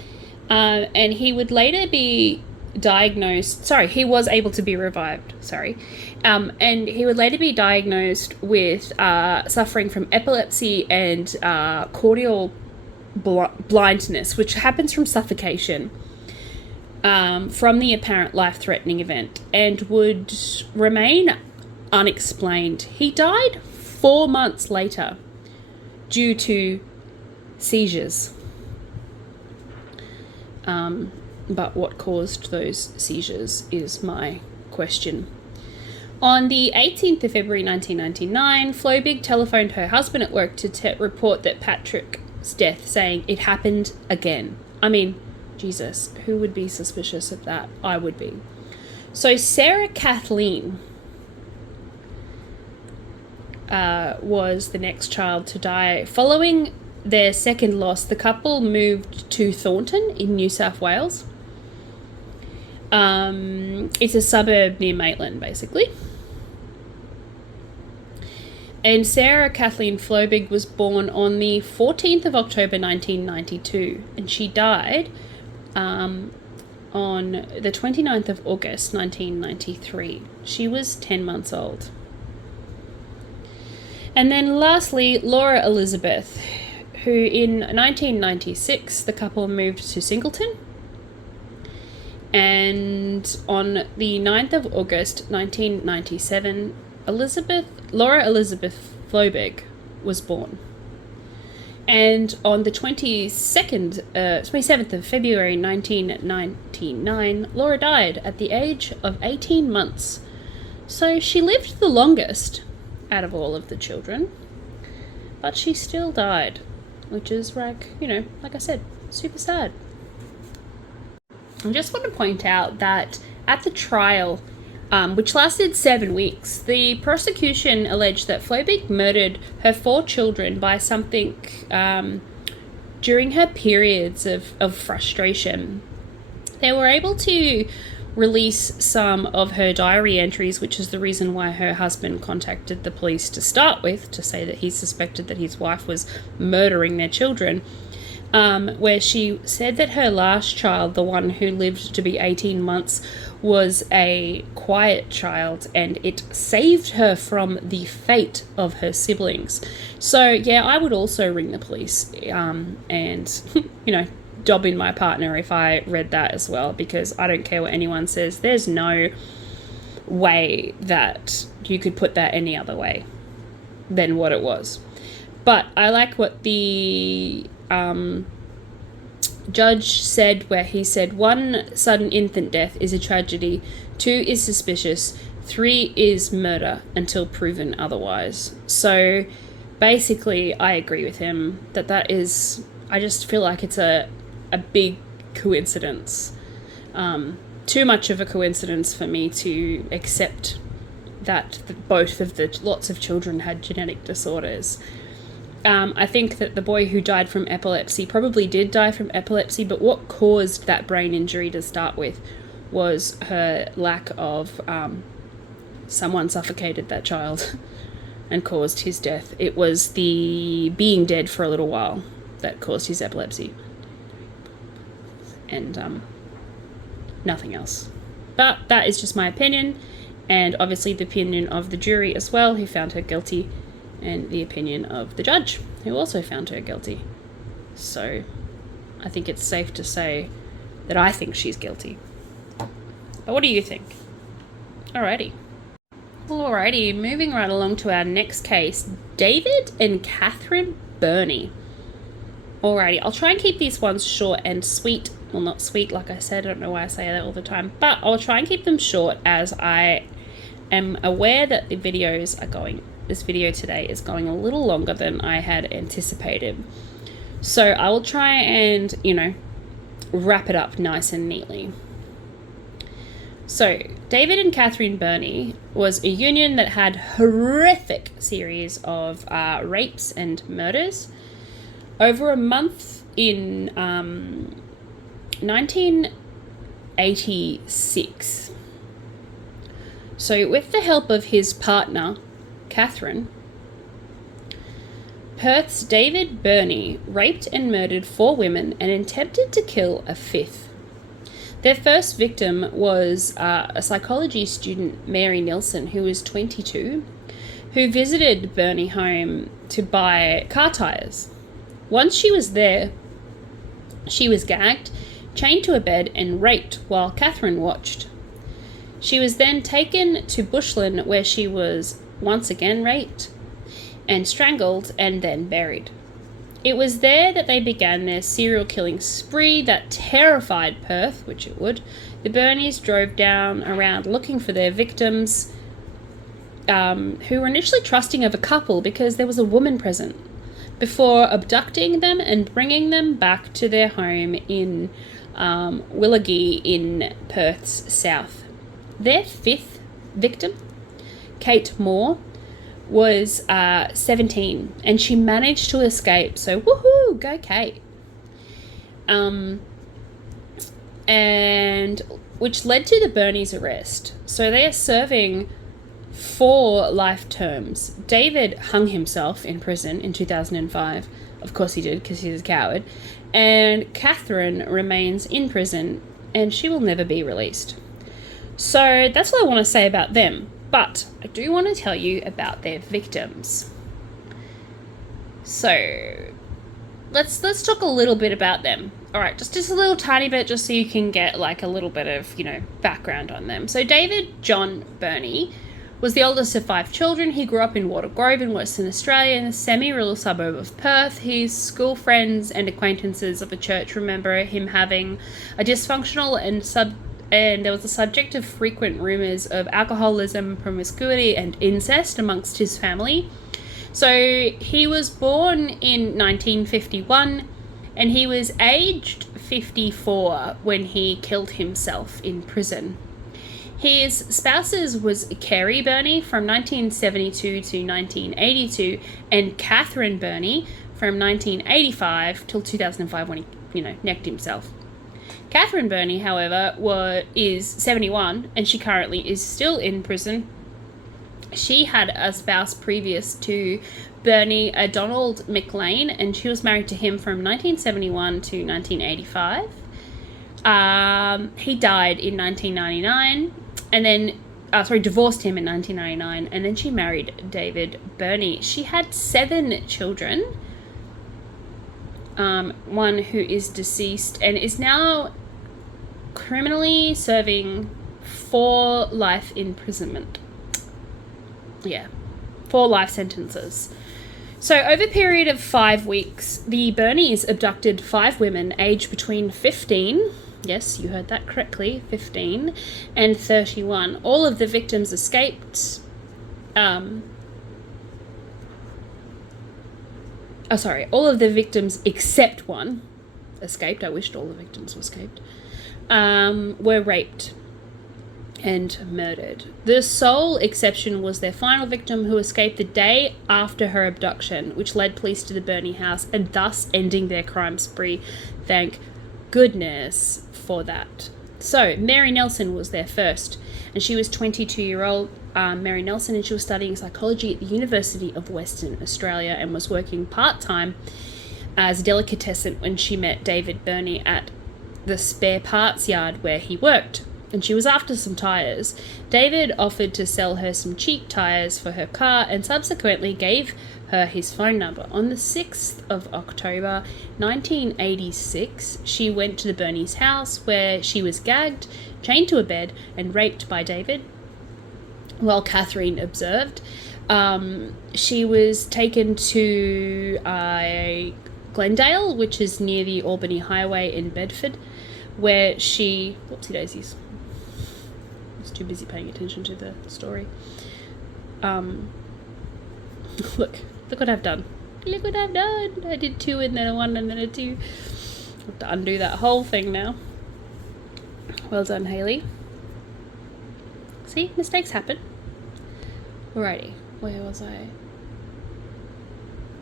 And he would later be diagnosed, he was able to be revived, and he would later be diagnosed with suffering from epilepsy and corneal blindness, which happens from suffocation from the apparent life-threatening event, and would remain unexplained. He died 4 months later due to seizures. But what caused those seizures is my question. On the 18th of February 1999, Phobig telephoned her husband at work to report that Patrick's death, saying it happened again. I mean, Jesus, who would be suspicious of that? I would be. So Sarah Kathleen was the next child to die. Following their second loss, the couple moved to Thornton in New South Wales. It's a suburb near Maitland, basically. And Sarah Kathleen Phobig was born on the 14th of October 1992, and she died on the 29th of August 1993. She was 10 months old. And then lastly, Laura Elizabeth, who in 1996, the couple moved to Singleton. And on the 9th of August 1997, Laura Elizabeth Phobig was born. And on the 27th of February 1999, Laura died at the age of 18 months. So she lived the longest out of all of the children, but she still died, which is like I said, super sad. I just want to point out that at the trial, which lasted 7 weeks, the prosecution alleged that Phobig murdered her 4 children by something during her periods of frustration. They were able to release some of her diary entries, which is the reason why her husband contacted the police to start with, to say that he suspected that his wife was murdering their children. Where she said that her last child, the one who lived to be 18 months, was a quiet child and it saved her from the fate of her siblings. So, yeah, I would also ring the police and, dob in my partner if I read that as well, because I don't care what anyone says. There's no way that you could put that any other way than what it was. But I like what the judge said, where he said 1 sudden infant death is a tragedy, 2 is suspicious, 3 is murder until proven otherwise. So basically I agree with him that is, I just feel like it's a big coincidence to too much of a coincidence for me to accept that both of the lots of children had genetic disorders. I think that the boy who died from epilepsy probably did die from epilepsy, but what caused that brain injury to start with was her lack of someone suffocated that child and caused his death. It was the being dead for a little while that caused his epilepsy. And nothing else. But that is just my opinion, and obviously the opinion of the jury as well, who found her guilty, and the opinion of the judge, who also found her guilty. So I think it's safe to say that I think she's guilty. But what do you think? Alrighty, moving right along to our next case, David and Catherine Burney. Alrighty, I'll try and keep these ones short and sweet. Well, not sweet, like I said, I don't know why I say that all the time, but I'll try and keep them short, as I am aware that this video today is going a little longer than I had anticipated. So I will try and, wrap it up nice and neatly. So David and Catherine Burney was a union that had horrific series of rapes and murders. Over a month in 1986. So with the help of his partner, Catherine, Perth's David Burney raped and murdered 4 women and attempted to kill a 5th. Their first victim was a psychology student, Mary Nilsson, who was 22, who visited Burney home to buy car tires. Once she was there, she was gagged, chained to a bed, and raped while Catherine watched. She was then taken to Bushland, where she was once again raped and strangled and then buried. It was there that they began their serial killing spree that terrified Perth, which it would. The Burneys drove down around looking for their victims, who were initially trusting of a couple because there was a woman present, before abducting them and bringing them back to their home in Willagee in Perth's south. Their 5th victim, Kate Moore, was 17, and she managed to escape. So woohoo, go Kate! And which led to the Burneys' arrest. So they are serving 4 life terms. David hung himself in prison in 2005. Of course he did, because he's a coward. And Catherine remains in prison, and she will never be released. So that's what I want to say about them. But I do want to tell you about their victims. So let's talk a little bit about them. All right, just a little tiny bit, just so you can get like a little bit of, background on them. So David John Burney was the oldest of 5 children. He grew up in Water Grove in Western Australia, in the semi-rural suburb of Perth. His school friends and acquaintances of the church remember him having a dysfunctional and there was a subject of frequent rumours of alcoholism, promiscuity, and incest amongst his family. So he was born in 1951, and he was aged 54 when he killed himself in prison. His spouses was Carrie Burney from 1972 to 1982, and Catherine Burney from 1985 till 2005 when he, necked himself. Catherine Burney, however, is 71, and she currently is still in prison. She had a spouse previous to Burney, a Donald McLean, and she was married to him from 1971 to 1985. He died in 1999, and then, divorced him in 1999, and then she married David Burney. She had 7 children, one who is deceased and is now criminally serving 4 life imprisonment. 4 life sentences. So over a period of 5 weeks, the Burneys abducted 5 women aged between 15, yes, you heard that correctly, 15, and 31. All of the victims escaped. All of the victims except one escaped. I wished all the victims were escaped. Were raped. and murdered. The sole exception was their final victim, who escaped the day after her abduction, which led police to the Burney house and thus ending their crime spree. Thank goodness for that. So Mary Nelson was there first, and she was 22-year-old Mary Nelson, and she was studying psychology at the University of Western Australia and was working part-time as a delicatessen when she met David Burney at the spare parts yard where he worked. And she was after some tyres. David offered to sell her some cheap tyres for her car and subsequently gave her his phone number. On the 6th of October 1986, she went to the Burney's house where she was gagged, chained to a bed, and raped by David, while Catherine observed. She was taken to Glendale, which is near the Albany Highway in Bedford, where she... Whoopsie daisies. I was too busy paying attention to the story. Look what I've done. Look what I've done. I did 2 and then a 1 and then a 2. I have to undo that whole thing now. Well done, Hayley. See, mistakes happen. Alrighty, where was I?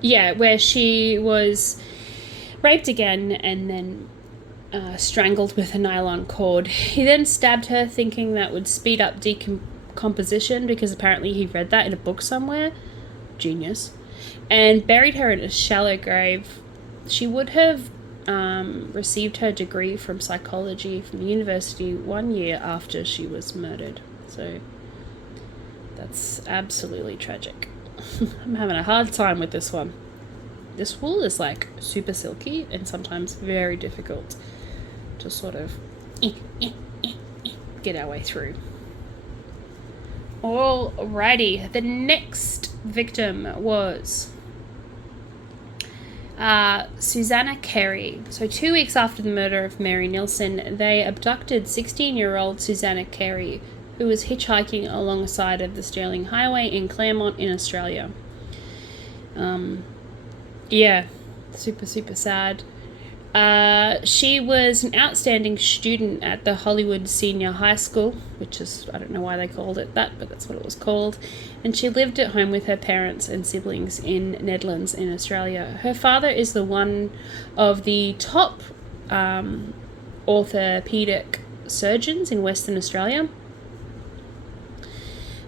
Yeah, where she was raped again and then strangled with a nylon cord. He then stabbed her, thinking that would speed up decomposition, because apparently he read that in a book somewhere. Genius. And buried her in a shallow grave. She would have received her degree from psychology from the university 1 year after she was murdered. So that's absolutely tragic. I'm having a hard time with this one. This wool is like super silky and sometimes very difficult to sort of get our way through. Alrighty, the next victim was Susanna Carey. So 2 weeks after the murder of Mary Nelson, they abducted 16-year-old Susanna Carey, who was hitchhiking alongside of the Stirling Highway in Claremont in Australia. Yeah, super, super sad. She was an outstanding student at the Hollywood Senior High School, which is, I don't know why they called it that, but that's what it was called. And she lived at home with her parents and siblings in Nedlands in Australia. Her father is the one of the top orthopedic surgeons in Western Australia.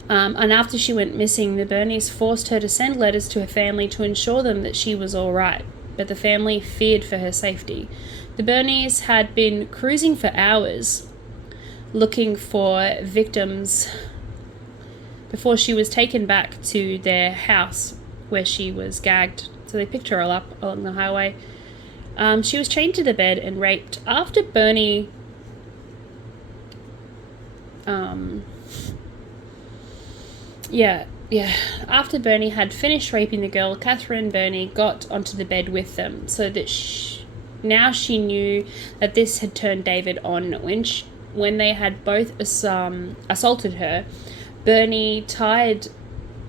And after she went missing, the Burneys forced her to send letters to her family to ensure them that she was all right, but the family feared for her safety. The Burneys had been cruising for hours looking for victims before she was taken back to their house where she was gagged. So they picked her all up along the highway. She was chained to the bed and raped. After Burney... After Burney had finished raping the girl, Catherine Burney got onto the bed with them, so that now she knew that this had turned David on. When they had both assaulted her, Burney tried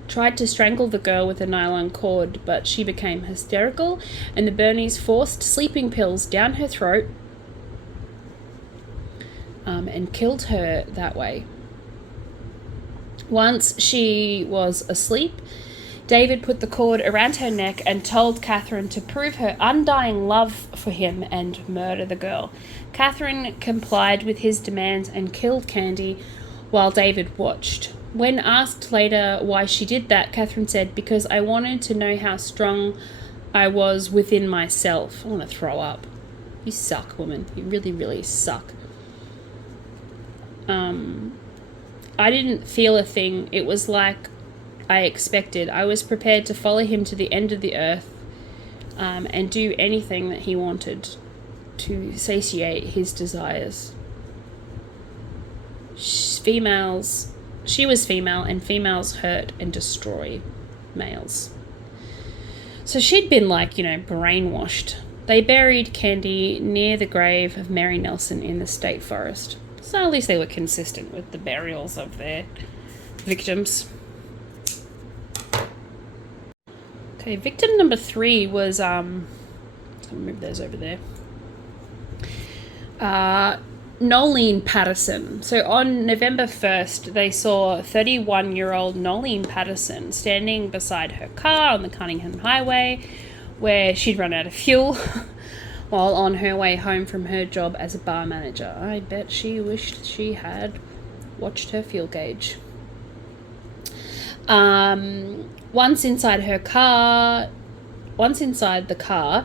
to strangle the girl with a nylon cord, but she became hysterical, and the Burneys forced sleeping pills down her throat and killed her that way. Once she was asleep, David put the cord around her neck and told Catherine to prove her undying love for him and murder the girl. Catherine complied with his demands and killed Candy while David watched. When asked later why she did that, Catherine said, "Because I wanted to know how strong I was within myself." I want to throw up. You suck, woman. You really, really suck. I didn't feel a thing. It was like I expected. I was prepared to follow him to the end of the earth and do anything that he wanted to satiate his desires. She was female, and females hurt and destroy males. So she'd been brainwashed. They buried Candy near the grave of Mary Nelson in the state forest. So at least they were consistent with the burials of their victims. Okay, victim number 3 was, I'll move those over there. Nolene Patterson. So on November 1st, they saw 31-year-old Nolene Patterson standing beside her car on the Cunningham Highway, where she'd run out of fuel while on her way home from her job as a bar manager. I bet she wished she had watched her fuel gauge. Once inside the car,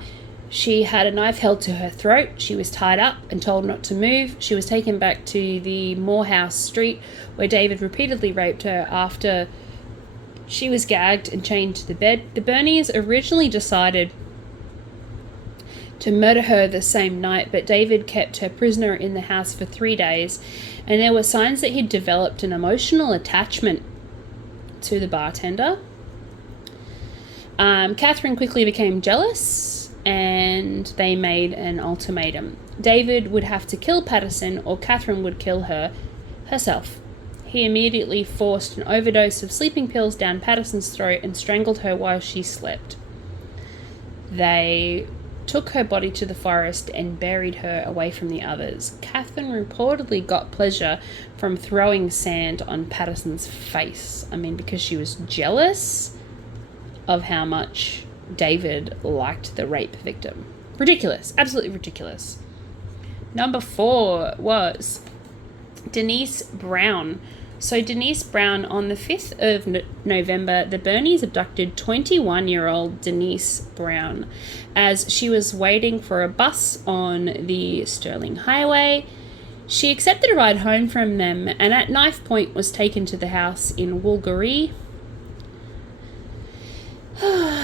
she had a knife held to her throat. She was tied up and told not to move. She was taken back to the Morehouse Street, where David repeatedly raped her after she was gagged and chained to the bed. The Bernies originally decided to murder her the same night, but David kept her prisoner in the house for 3 days, and there were signs that he'd developed an emotional attachment to the bartender. Catherine quickly became jealous, and they made an ultimatum. David would have to kill Patterson or Catherine would kill her herself. He immediately forced an overdose of sleeping pills down Patterson's throat and strangled her while she slept. They took her body to the forest and buried her away from the others. Catherine reportedly got pleasure from throwing sand on Patterson's face. I mean, because she was jealous of how much David liked the rape victim. Ridiculous. Absolutely ridiculous. Number 4 was Denise Brown. So Denise Brown, on the 5th of November, the Bernies abducted 21-year-old Denise Brown as she was waiting for a bus on the Sterling Highway. She accepted a ride home from them and at knife point was taken to the house in Woolgaree,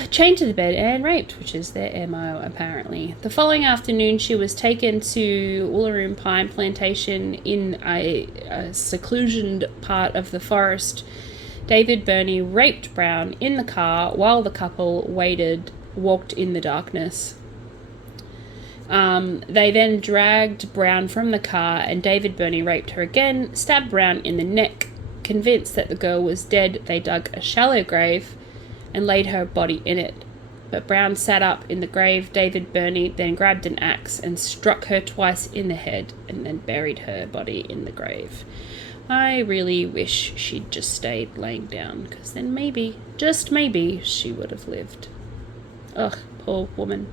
chained to the bed and raped, which is their MO apparently. The following afternoon, she was taken to Woolaroon Pine Plantation in a seclusioned part of the forest. David Burney raped Brown in the car while the couple walked in the darkness. They then dragged Brown from the car and David Burney raped her again, stabbed Brown in the neck. Convinced that the girl was dead, they dug a shallow grave and laid her body in it. But Brown sat up in the grave. David Burney then grabbed an axe and struck her twice in the head and then buried her body in the grave. I really wish she'd just stayed laying down, because then maybe, just maybe, she would have lived. Ugh, poor woman.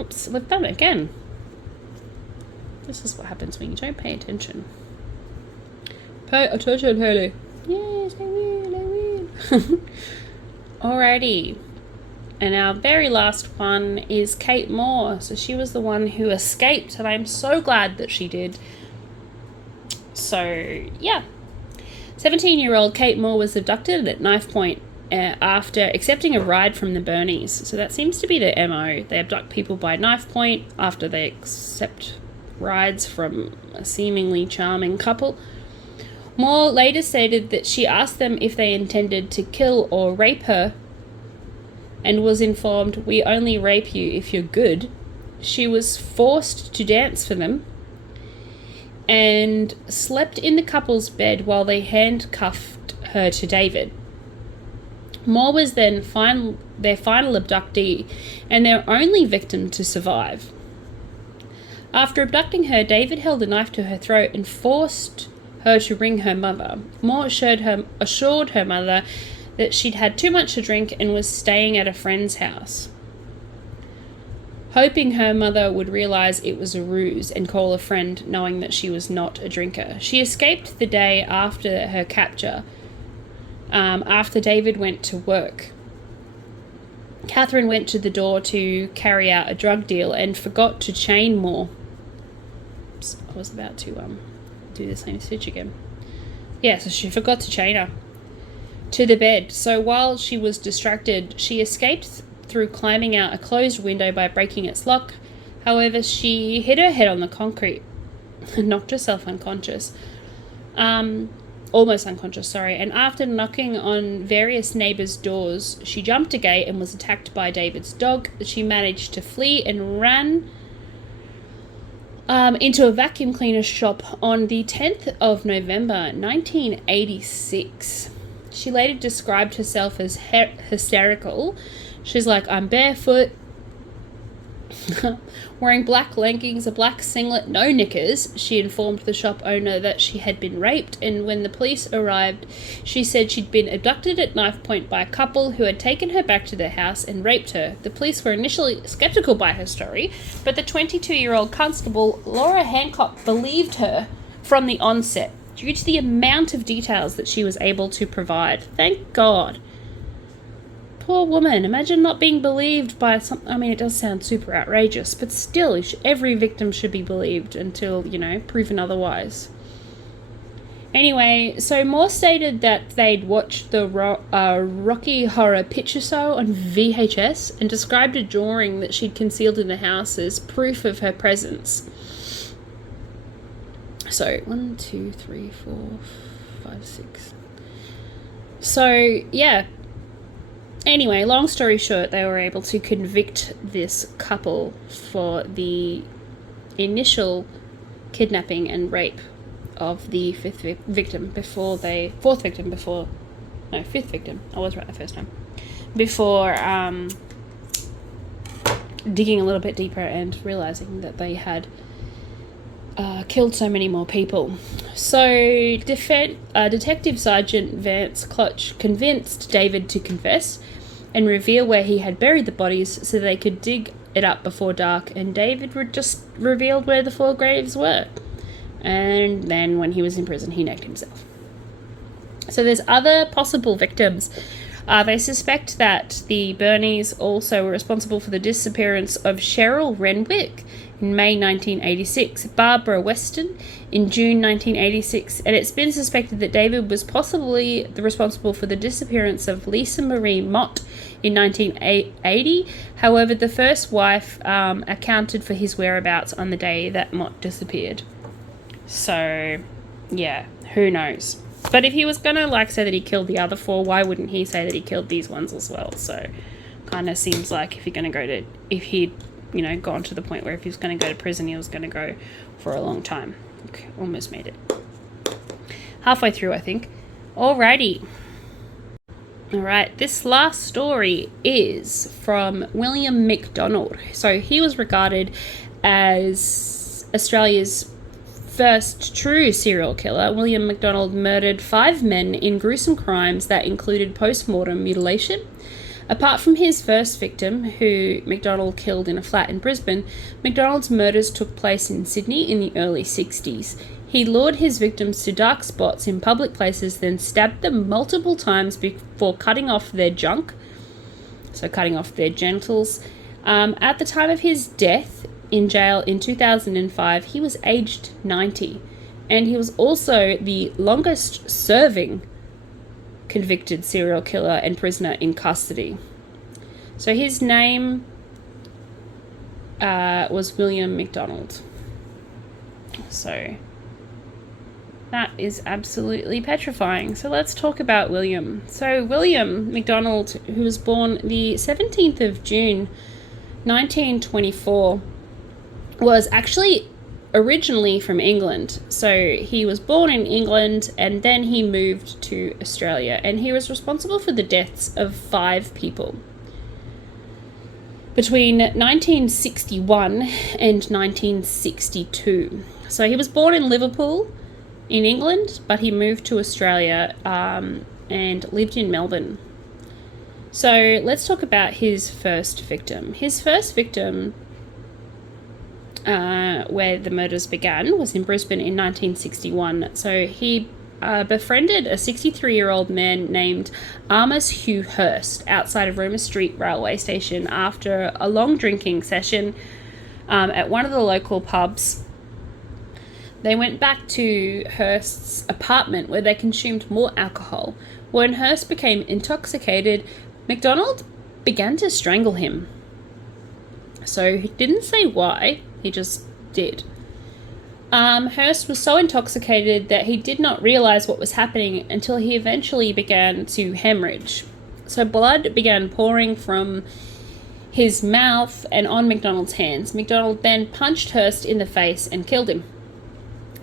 Oops, we've done it again. This is what happens when you don't pay attention. Pay attention, Haley. Yes, I will. Alrighty, and our very last one is Kate Moore. So she was the one who escaped, and I'm so glad that she did. So yeah, 17-year-old Kate Moore was abducted at knife point after accepting a ride from the Bernies. So that seems to be their MO. They abduct people by knife point after they accept rides from a seemingly charming couple. Moore later stated that she asked them if they intended to kill or rape her and was informed, "We only rape you if you're good." She was forced to dance for them and slept in the couple's bed while they handcuffed her to David. Moore was then their final abductee and their only victim to survive. After abducting her, David held a knife to her throat and forced her to ring her mother. Moore assured her mother that she'd had too much to drink and was staying at a friend's house, hoping her mother would realize it was a ruse and call a friend, knowing that she was not a drinker. She escaped the day after her capture, after David went to work. Catherine went to the door to carry out a drug deal and forgot to chain Moore. Oops, I was about to do the same stitch again. Yeah, so she forgot to chain her to the bed. So while she was distracted, she escaped through climbing out a closed window by breaking its lock. However, she hit her head on the concrete and knocked herself unconscious. Almost unconscious, sorry. And after knocking on various neighbors' doors, she jumped a gate and was attacked by David's dog. She managed to flee and ran into a vacuum cleaner shop on the 10th of November, 1986. She later described herself as hysterical. She's like, "I'm barefoot Wearing black leggings, a black singlet, no knickers, she informed the shop owner that she had been raped, and when the police arrived, she said she'd been abducted at knife point by a couple who had taken her back to their house and raped her. The police were initially skeptical by her story, but the 22-year-old constable, Laura Hancock, believed her from the onset, due to the amount of details that she was able to provide. Thank God. Poor woman. Imagine not being believed by some. I mean, it does sound super outrageous, but still, every victim should be believed until, proven otherwise. Anyway, so Moore stated that they'd watched the Rocky Horror Picture Show on VHS and described a drawing that she'd concealed in the house as proof of her presence. So, 1, 2, 3, 4, 5, 6. So, yeah. Anyway, long story short, they were able to convict this couple for the initial kidnapping and rape of the fifth victim. I was right the first time. Before digging a little bit deeper and realizing that they had killed so many more people. So Detective Sergeant Vance Clutch convinced David to confess and reveal where he had buried the bodies so they could dig it up before dark, and David just revealed where the 4 graves were. And then when he was in prison, he necked himself. So there's other possible victims. They suspect that the Bernies also were responsible for the disappearance of Cheryl Renwick in May 1986, Barbara Weston in June 1986, and it's been suspected that David was possibly responsible for the disappearance of Lisa Marie Mott in 1980. However, the first wife accounted for his whereabouts on the day that Mott disappeared. So, yeah, who knows? But if he was going to say that he killed the other 4, why wouldn't he say that he killed these ones as well? So, kind of seems like if he'd gone to the point where if he was going to go to prison, he was going to go for a long time. Okay, almost made it. Halfway through, I think. Alrighty. Alright, this last story is from William MacDonald. So he was regarded as Australia's first true serial killer. William MacDonald murdered 5 men in gruesome crimes that included post-mortem mutilation. Apart from his first victim, who MacDonald killed in a flat in Brisbane, MacDonald's murders took place in Sydney in the early 60s. He lured his victims to dark spots in public places, then stabbed them multiple times before cutting off their junk, so cutting off their genitals. At the time of his death in jail in 2005, he was aged 90, and he was also the longest serving convicted serial killer and prisoner in custody. So his name was William MacDonald. So that is absolutely petrifying. So let's talk about William. So William MacDonald, who was born the 17th of June 1924, was actually originally from England. So he was born in England and then he moved to Australia, and he was responsible for the deaths of 5 people between 1961 and 1962. So he was born in Liverpool in England, but he moved to Australia and lived in Melbourne. So let's talk about his first victim. His first victim, where the murders began, was in Brisbane in 1961. So he befriended a 63-year-old man named Amos Hugh Hurst outside of Roma Street railway station after a long drinking session at one of the local pubs. They went back to Hurst's apartment where they consumed more alcohol. When Hurst became intoxicated, MacDonald began to strangle him. So he didn't say why, he just did. Hurst was so intoxicated that he did not realize what was happening until he eventually began to hemorrhage. So blood began pouring from his mouth and on MacDonald's hands. MacDonald then punched Hurst in the face and killed him.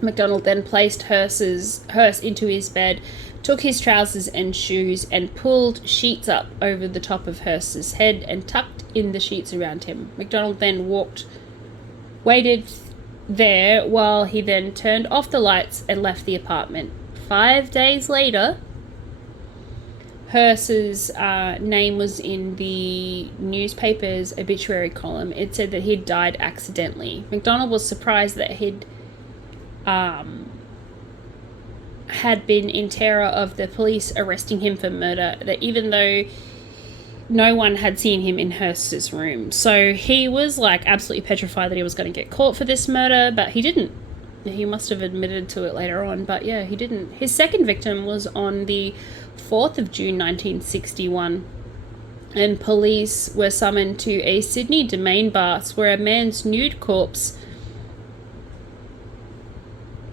MacDonald then placed Hurst into his bed, took his trousers and shoes and pulled sheets up over the top of Hurst's head and tucked in the sheets around him. MacDonald then waited there while he then turned off the lights and left the apartment. 5 days later, Hurst's name was in the newspaper's obituary column. It said that he'd died accidentally. MacDonald was surprised that he'd had been in terror of the police arresting him for murder, that even though no one had seen him in Hurst's room. So he was like absolutely petrified that he was going to get caught for this murder, but he didn't. He must have admitted to it later on, but yeah, he didn't. His second victim was on the 4th of June 1961, and police were summoned to a Sydney domain baths where a man's nude corpse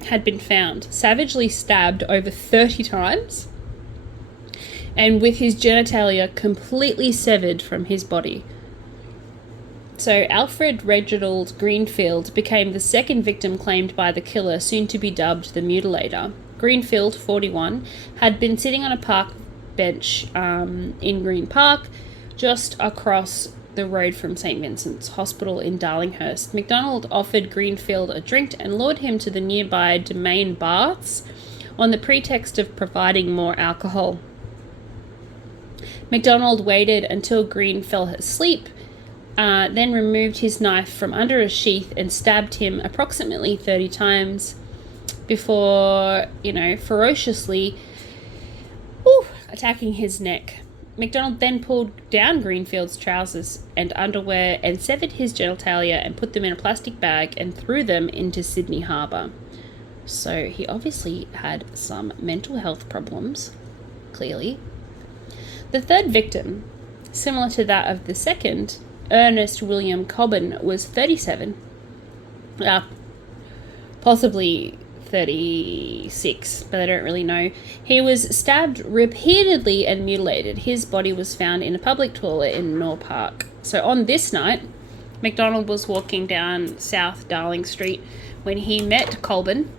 had been found, savagely stabbed over 30 times and with his genitalia completely severed from his body. So Alfred Reginald Greenfield became the second victim claimed by the killer, soon to be dubbed the Mutilator. Greenfield, 41, had been sitting on a park bench in Green Park, just across the road from St. Vincent's Hospital in Darlinghurst. MacDonald offered Greenfield a drink and lured him to the nearby Domain Baths on the pretext of providing more alcohol. MacDonald waited until Green fell asleep, then removed his knife from under a sheath and stabbed him approximately 30 times before, ferociously attacking his neck. MacDonald then pulled down Greenfield's trousers and underwear and severed his genitalia and put them in a plastic bag and threw them into Sydney Harbour. So he obviously had some mental health problems, clearly. The third victim, similar to that of the second, Ernest William Cobbin, was 37, possibly 36, but I don't really know. He was stabbed repeatedly and mutilated. His body was found in a public toilet in Moore Park. So on this night, MacDonald was walking down South Darling Street when he met Colburn.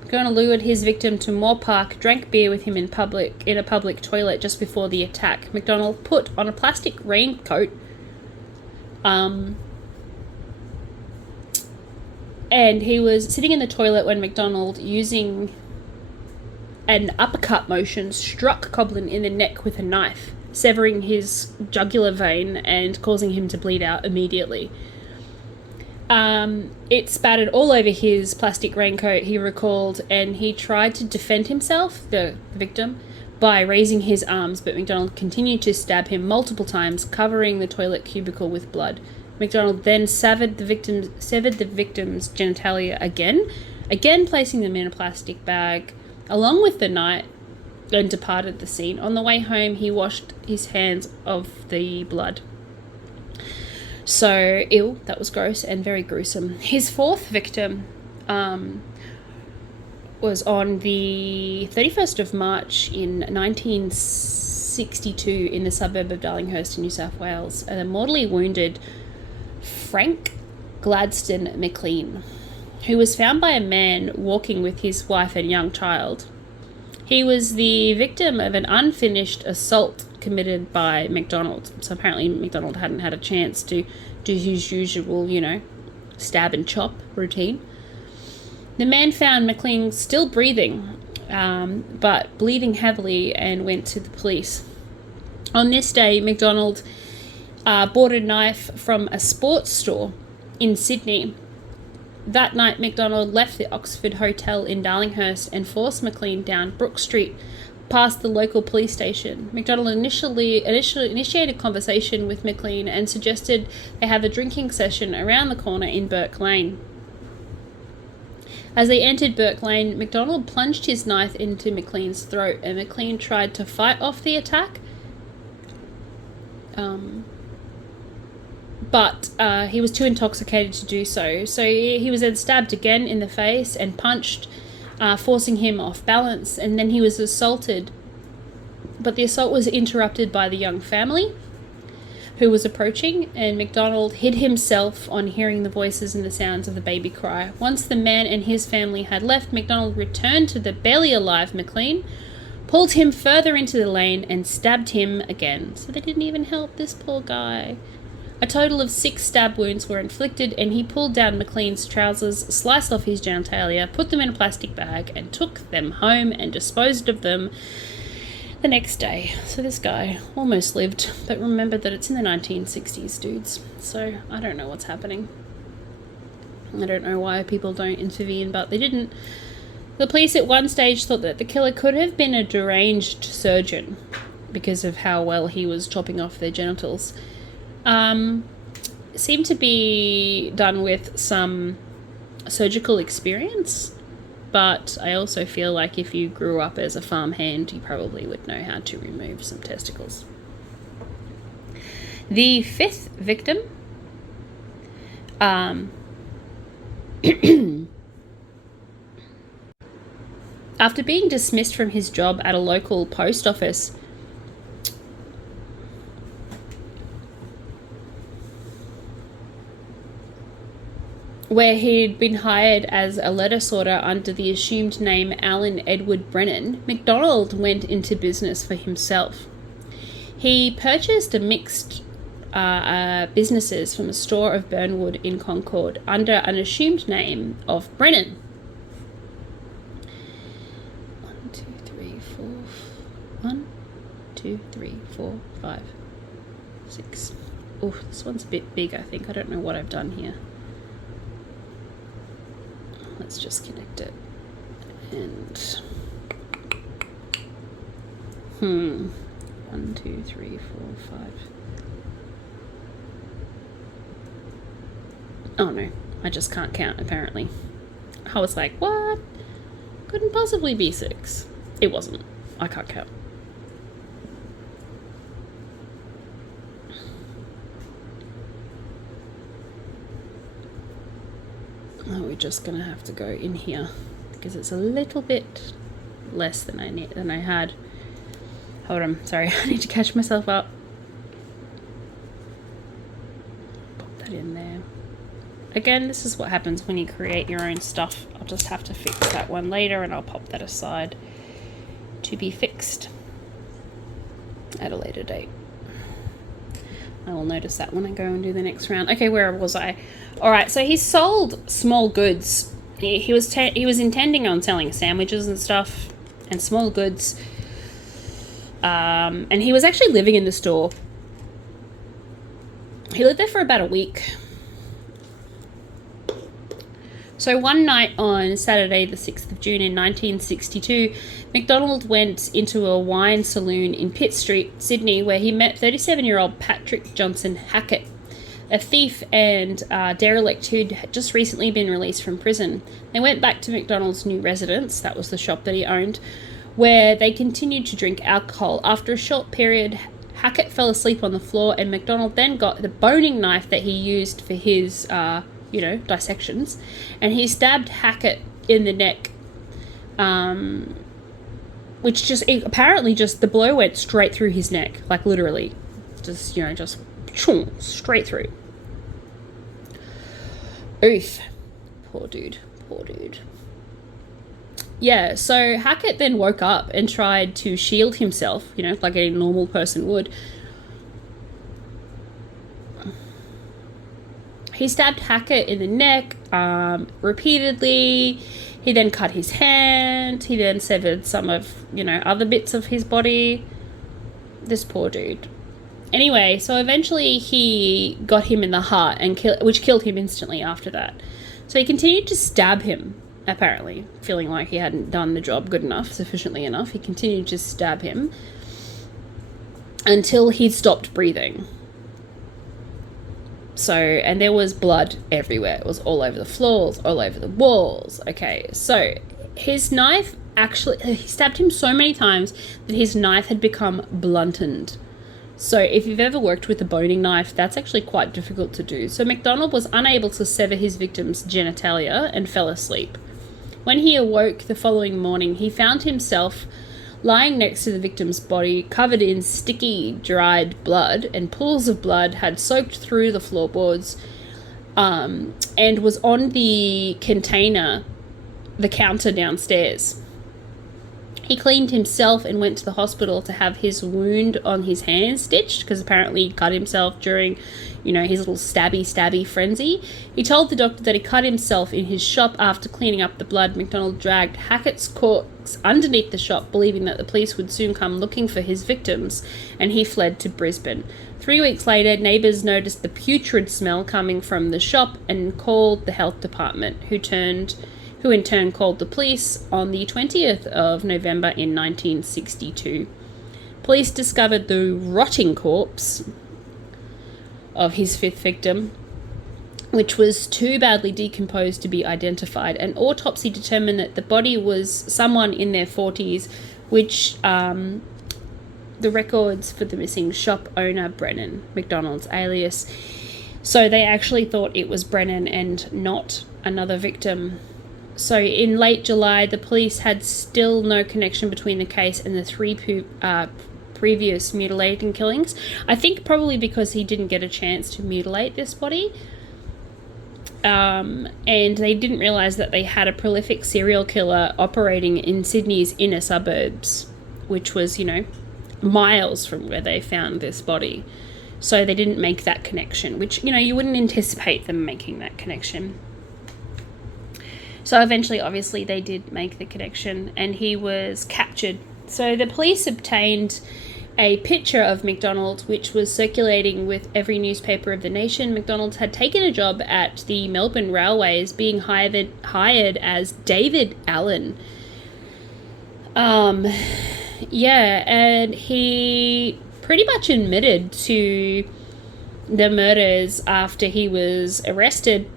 MacDonald lured his victim to Moore Park, drank beer with him in a public toilet just before the attack. MacDonald put on a plastic raincoat and he was sitting in the toilet when MacDonald, using an uppercut motion, struck Coblin in the neck with a knife, severing his jugular vein and causing him to bleed out immediately. It spattered all over his plastic raincoat, he recalled, and he tried to defend himself, the victim, by raising his arms, but MacDonald continued to stab him multiple times, covering the toilet cubicle with blood. MacDonald then severed the victim's genitalia again placing them in a plastic bag, along with the knife, and departed the scene. On the way home, he washed his hands of the blood. So, that was gross and very gruesome. His fourth victim was on the 31st of March in 1962 in the suburb of Darlinghurst in New South Wales. A mortally wounded Frank Gladstone McLean, who was found by a man walking with his wife and young child. He was the victim of an unfinished assault committed by MacDonald. So apparently MacDonald hadn't had a chance to do his usual, stab and chop routine. The man found McLean still breathing, but bleeding heavily, and went to the police. On this day, MacDonald bought a knife from a sports store in Sydney. That night, MacDonald left the Oxford Hotel in Darlinghurst and forced McLean down Brook Street past the local police station. MacDonald initially initiated conversation with McLean and suggested they have a drinking session around the corner in Burke Lane. As they entered Burke Lane, MacDonald plunged his knife into McLean's throat, and McLean tried to fight off the attack. But he was too intoxicated to do so. So he was then stabbed again in the face and punched, forcing him off balance, and then he was assaulted. But the assault was interrupted by the young family who was approaching, and MacDonald hid himself on hearing the voices and the sounds of the baby cry. Once the man and his family had left, MacDonald returned to the barely alive McLean, pulled him further into the lane and stabbed him again. So they didn't even help this poor guy. A total of 6 stab wounds were inflicted, and he pulled down McLean's trousers, sliced off his genitalia, put them in a plastic bag, and took them home and disposed of them the next day. So this guy almost lived, but remember that it's in the 1960s, dudes. So I don't know what's happening. I don't know why people don't intervene, but they didn't. The police at one stage thought that the killer could have been a deranged surgeon because of how well he was chopping off their genitals. Seemed to be done with some surgical experience, but I also feel like if you grew up as a farmhand, you probably would know how to remove some testicles. The 5th victim, after being dismissed from his job at a local post office, where he'd been hired as a letter sorter under the assumed name Alan Edward Brennan, MacDonald went into business for himself. He purchased a mixed businesses from a store of Burnwood in Concord under an assumed name of Brennan. 1, 2, 3, 4. 1, 2, 3, 4, 5, 6. Oh, this one's a bit big, I think. I don't know what I've done here. Let's just connect it. And 1, 2, 3, 4, 5. Oh no, I just can't count apparently. I was like, what? Couldn't possibly be 6. It wasn't. I can't count. Oh, we're just gonna have to go in here because it's a little bit less than I had. Hold on, sorry, I need to catch myself up. Pop that in there. Again, this is what happens when you create your own stuff. I'll just have to fix that one later, and I'll pop that aside to be fixed at a later date. I will notice that when I go and do the next round. Okay, where was I? All right, so he sold small goods. He was intending on selling sandwiches and stuff and small goods. And he was actually living in the store. He lived there for about a week. So one night on Saturday, the 6th of June in 1962, MacDonald went into a wine saloon in Pitt Street, Sydney, where he met 37-year-old Patrick Johnson Hackett, a thief and derelict who'd just recently been released from prison. They went back to MacDonald's new residence, that was the shop that he owned, where they continued to drink alcohol. After a short period, Hackett fell asleep on the floor, and MacDonald then got the boning knife that he used for his dissections, and he stabbed Hackett in the neck, which apparently the blow went straight through his neck, like literally, just straight through. Oof. Poor dude. Yeah, so Hackett then woke up and tried to shield himself, like a normal person would. He stabbed Hackett in the neck repeatedly. He then cut his hand. He then severed some of, other bits of his body. This poor dude. Anyway, so eventually he got him in the heart, which killed him instantly after that. So he continued to stab him, apparently, feeling like he hadn't done the job sufficiently enough. He continued to stab him until he stopped breathing. So, and there was blood everywhere. It was all over the floors, all over the walls. Okay, so his knife he stabbed him so many times that his knife had become blunted. So if you've ever worked with a boning knife, that's actually quite difficult to do. So MacDonald was unable to sever his victim's genitalia and fell asleep. When he awoke the following morning, he found himself lying next to the victim's body, covered in sticky, dried blood, and pools of blood had soaked through the floorboards, and was on the counter downstairs. He cleaned himself and went to the hospital to have his wound on his hand stitched because apparently he cut himself during, his little stabby frenzy. He told the doctor that he cut himself in his shop after cleaning up the blood. McDonald dragged Hackett's corpse underneath the shop, believing that the police would soon come looking for his victims, and he fled to Brisbane. 3 weeks later, neighbours noticed the putrid smell coming from the shop and called the health department, who in turn called the police on the 20th of November in 1962. Police discovered the rotting corpse of his fifth victim, which was too badly decomposed to be identified. An autopsy determined that the body was someone in their 40s, which the records for the missing shop owner, Brennan, McDonald's alias. So they actually thought it was Brennan and not another victim. So in late July, the police had still no connection between the case and the three previous mutilating killings. I think probably because he didn't get a chance to mutilate this body. And they didn't realise that they had a prolific serial killer operating in Sydney's inner suburbs, which was, miles from where they found this body. So they didn't make that connection, which, you wouldn't anticipate them making that connection. So eventually, obviously, they did make the connection and he was captured. So the police obtained a picture of McDonald, which was circulating with every newspaper of the nation. McDonald had taken a job at the Melbourne Railways, being hired as David Allen. And he pretty much admitted to the murders after he was arrested,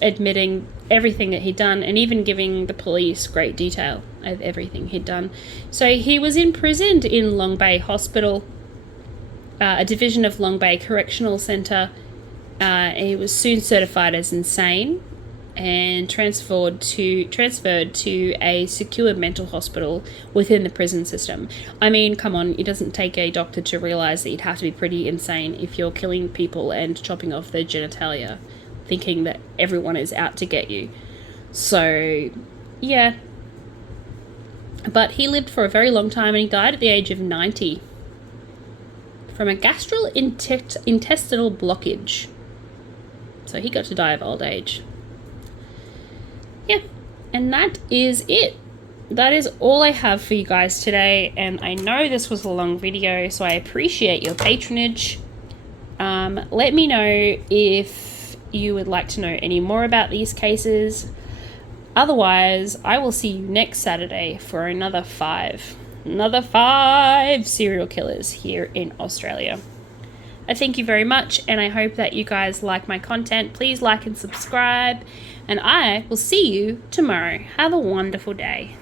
admitting everything that he'd done and even giving the police great detail of everything he'd done. So he was imprisoned in Long Bay Hospital, a division of Long Bay Correctional Centre. He was soon certified as insane and transferred to a secure mental hospital within the prison system. I mean, come on, it doesn't take a doctor to realise that you'd have to be pretty insane if you're killing people and chopping off their genitalia, thinking that everyone is out to get you. So, yeah. But he lived for a very long time and he died at the age of 90 from a gastrointestinal blockage. So he got to die of old age. Yeah, and that is it. That is all I have for you guys today, and I know this was a long video, so I appreciate your patronage. Let me know if you would like to know any more about these cases. Otherwise, I will see you next Saturday for another five serial killers here in Australia. I thank you very much, and I hope that you guys like my content. Please like and subscribe, and I will see you tomorrow. Have a wonderful day.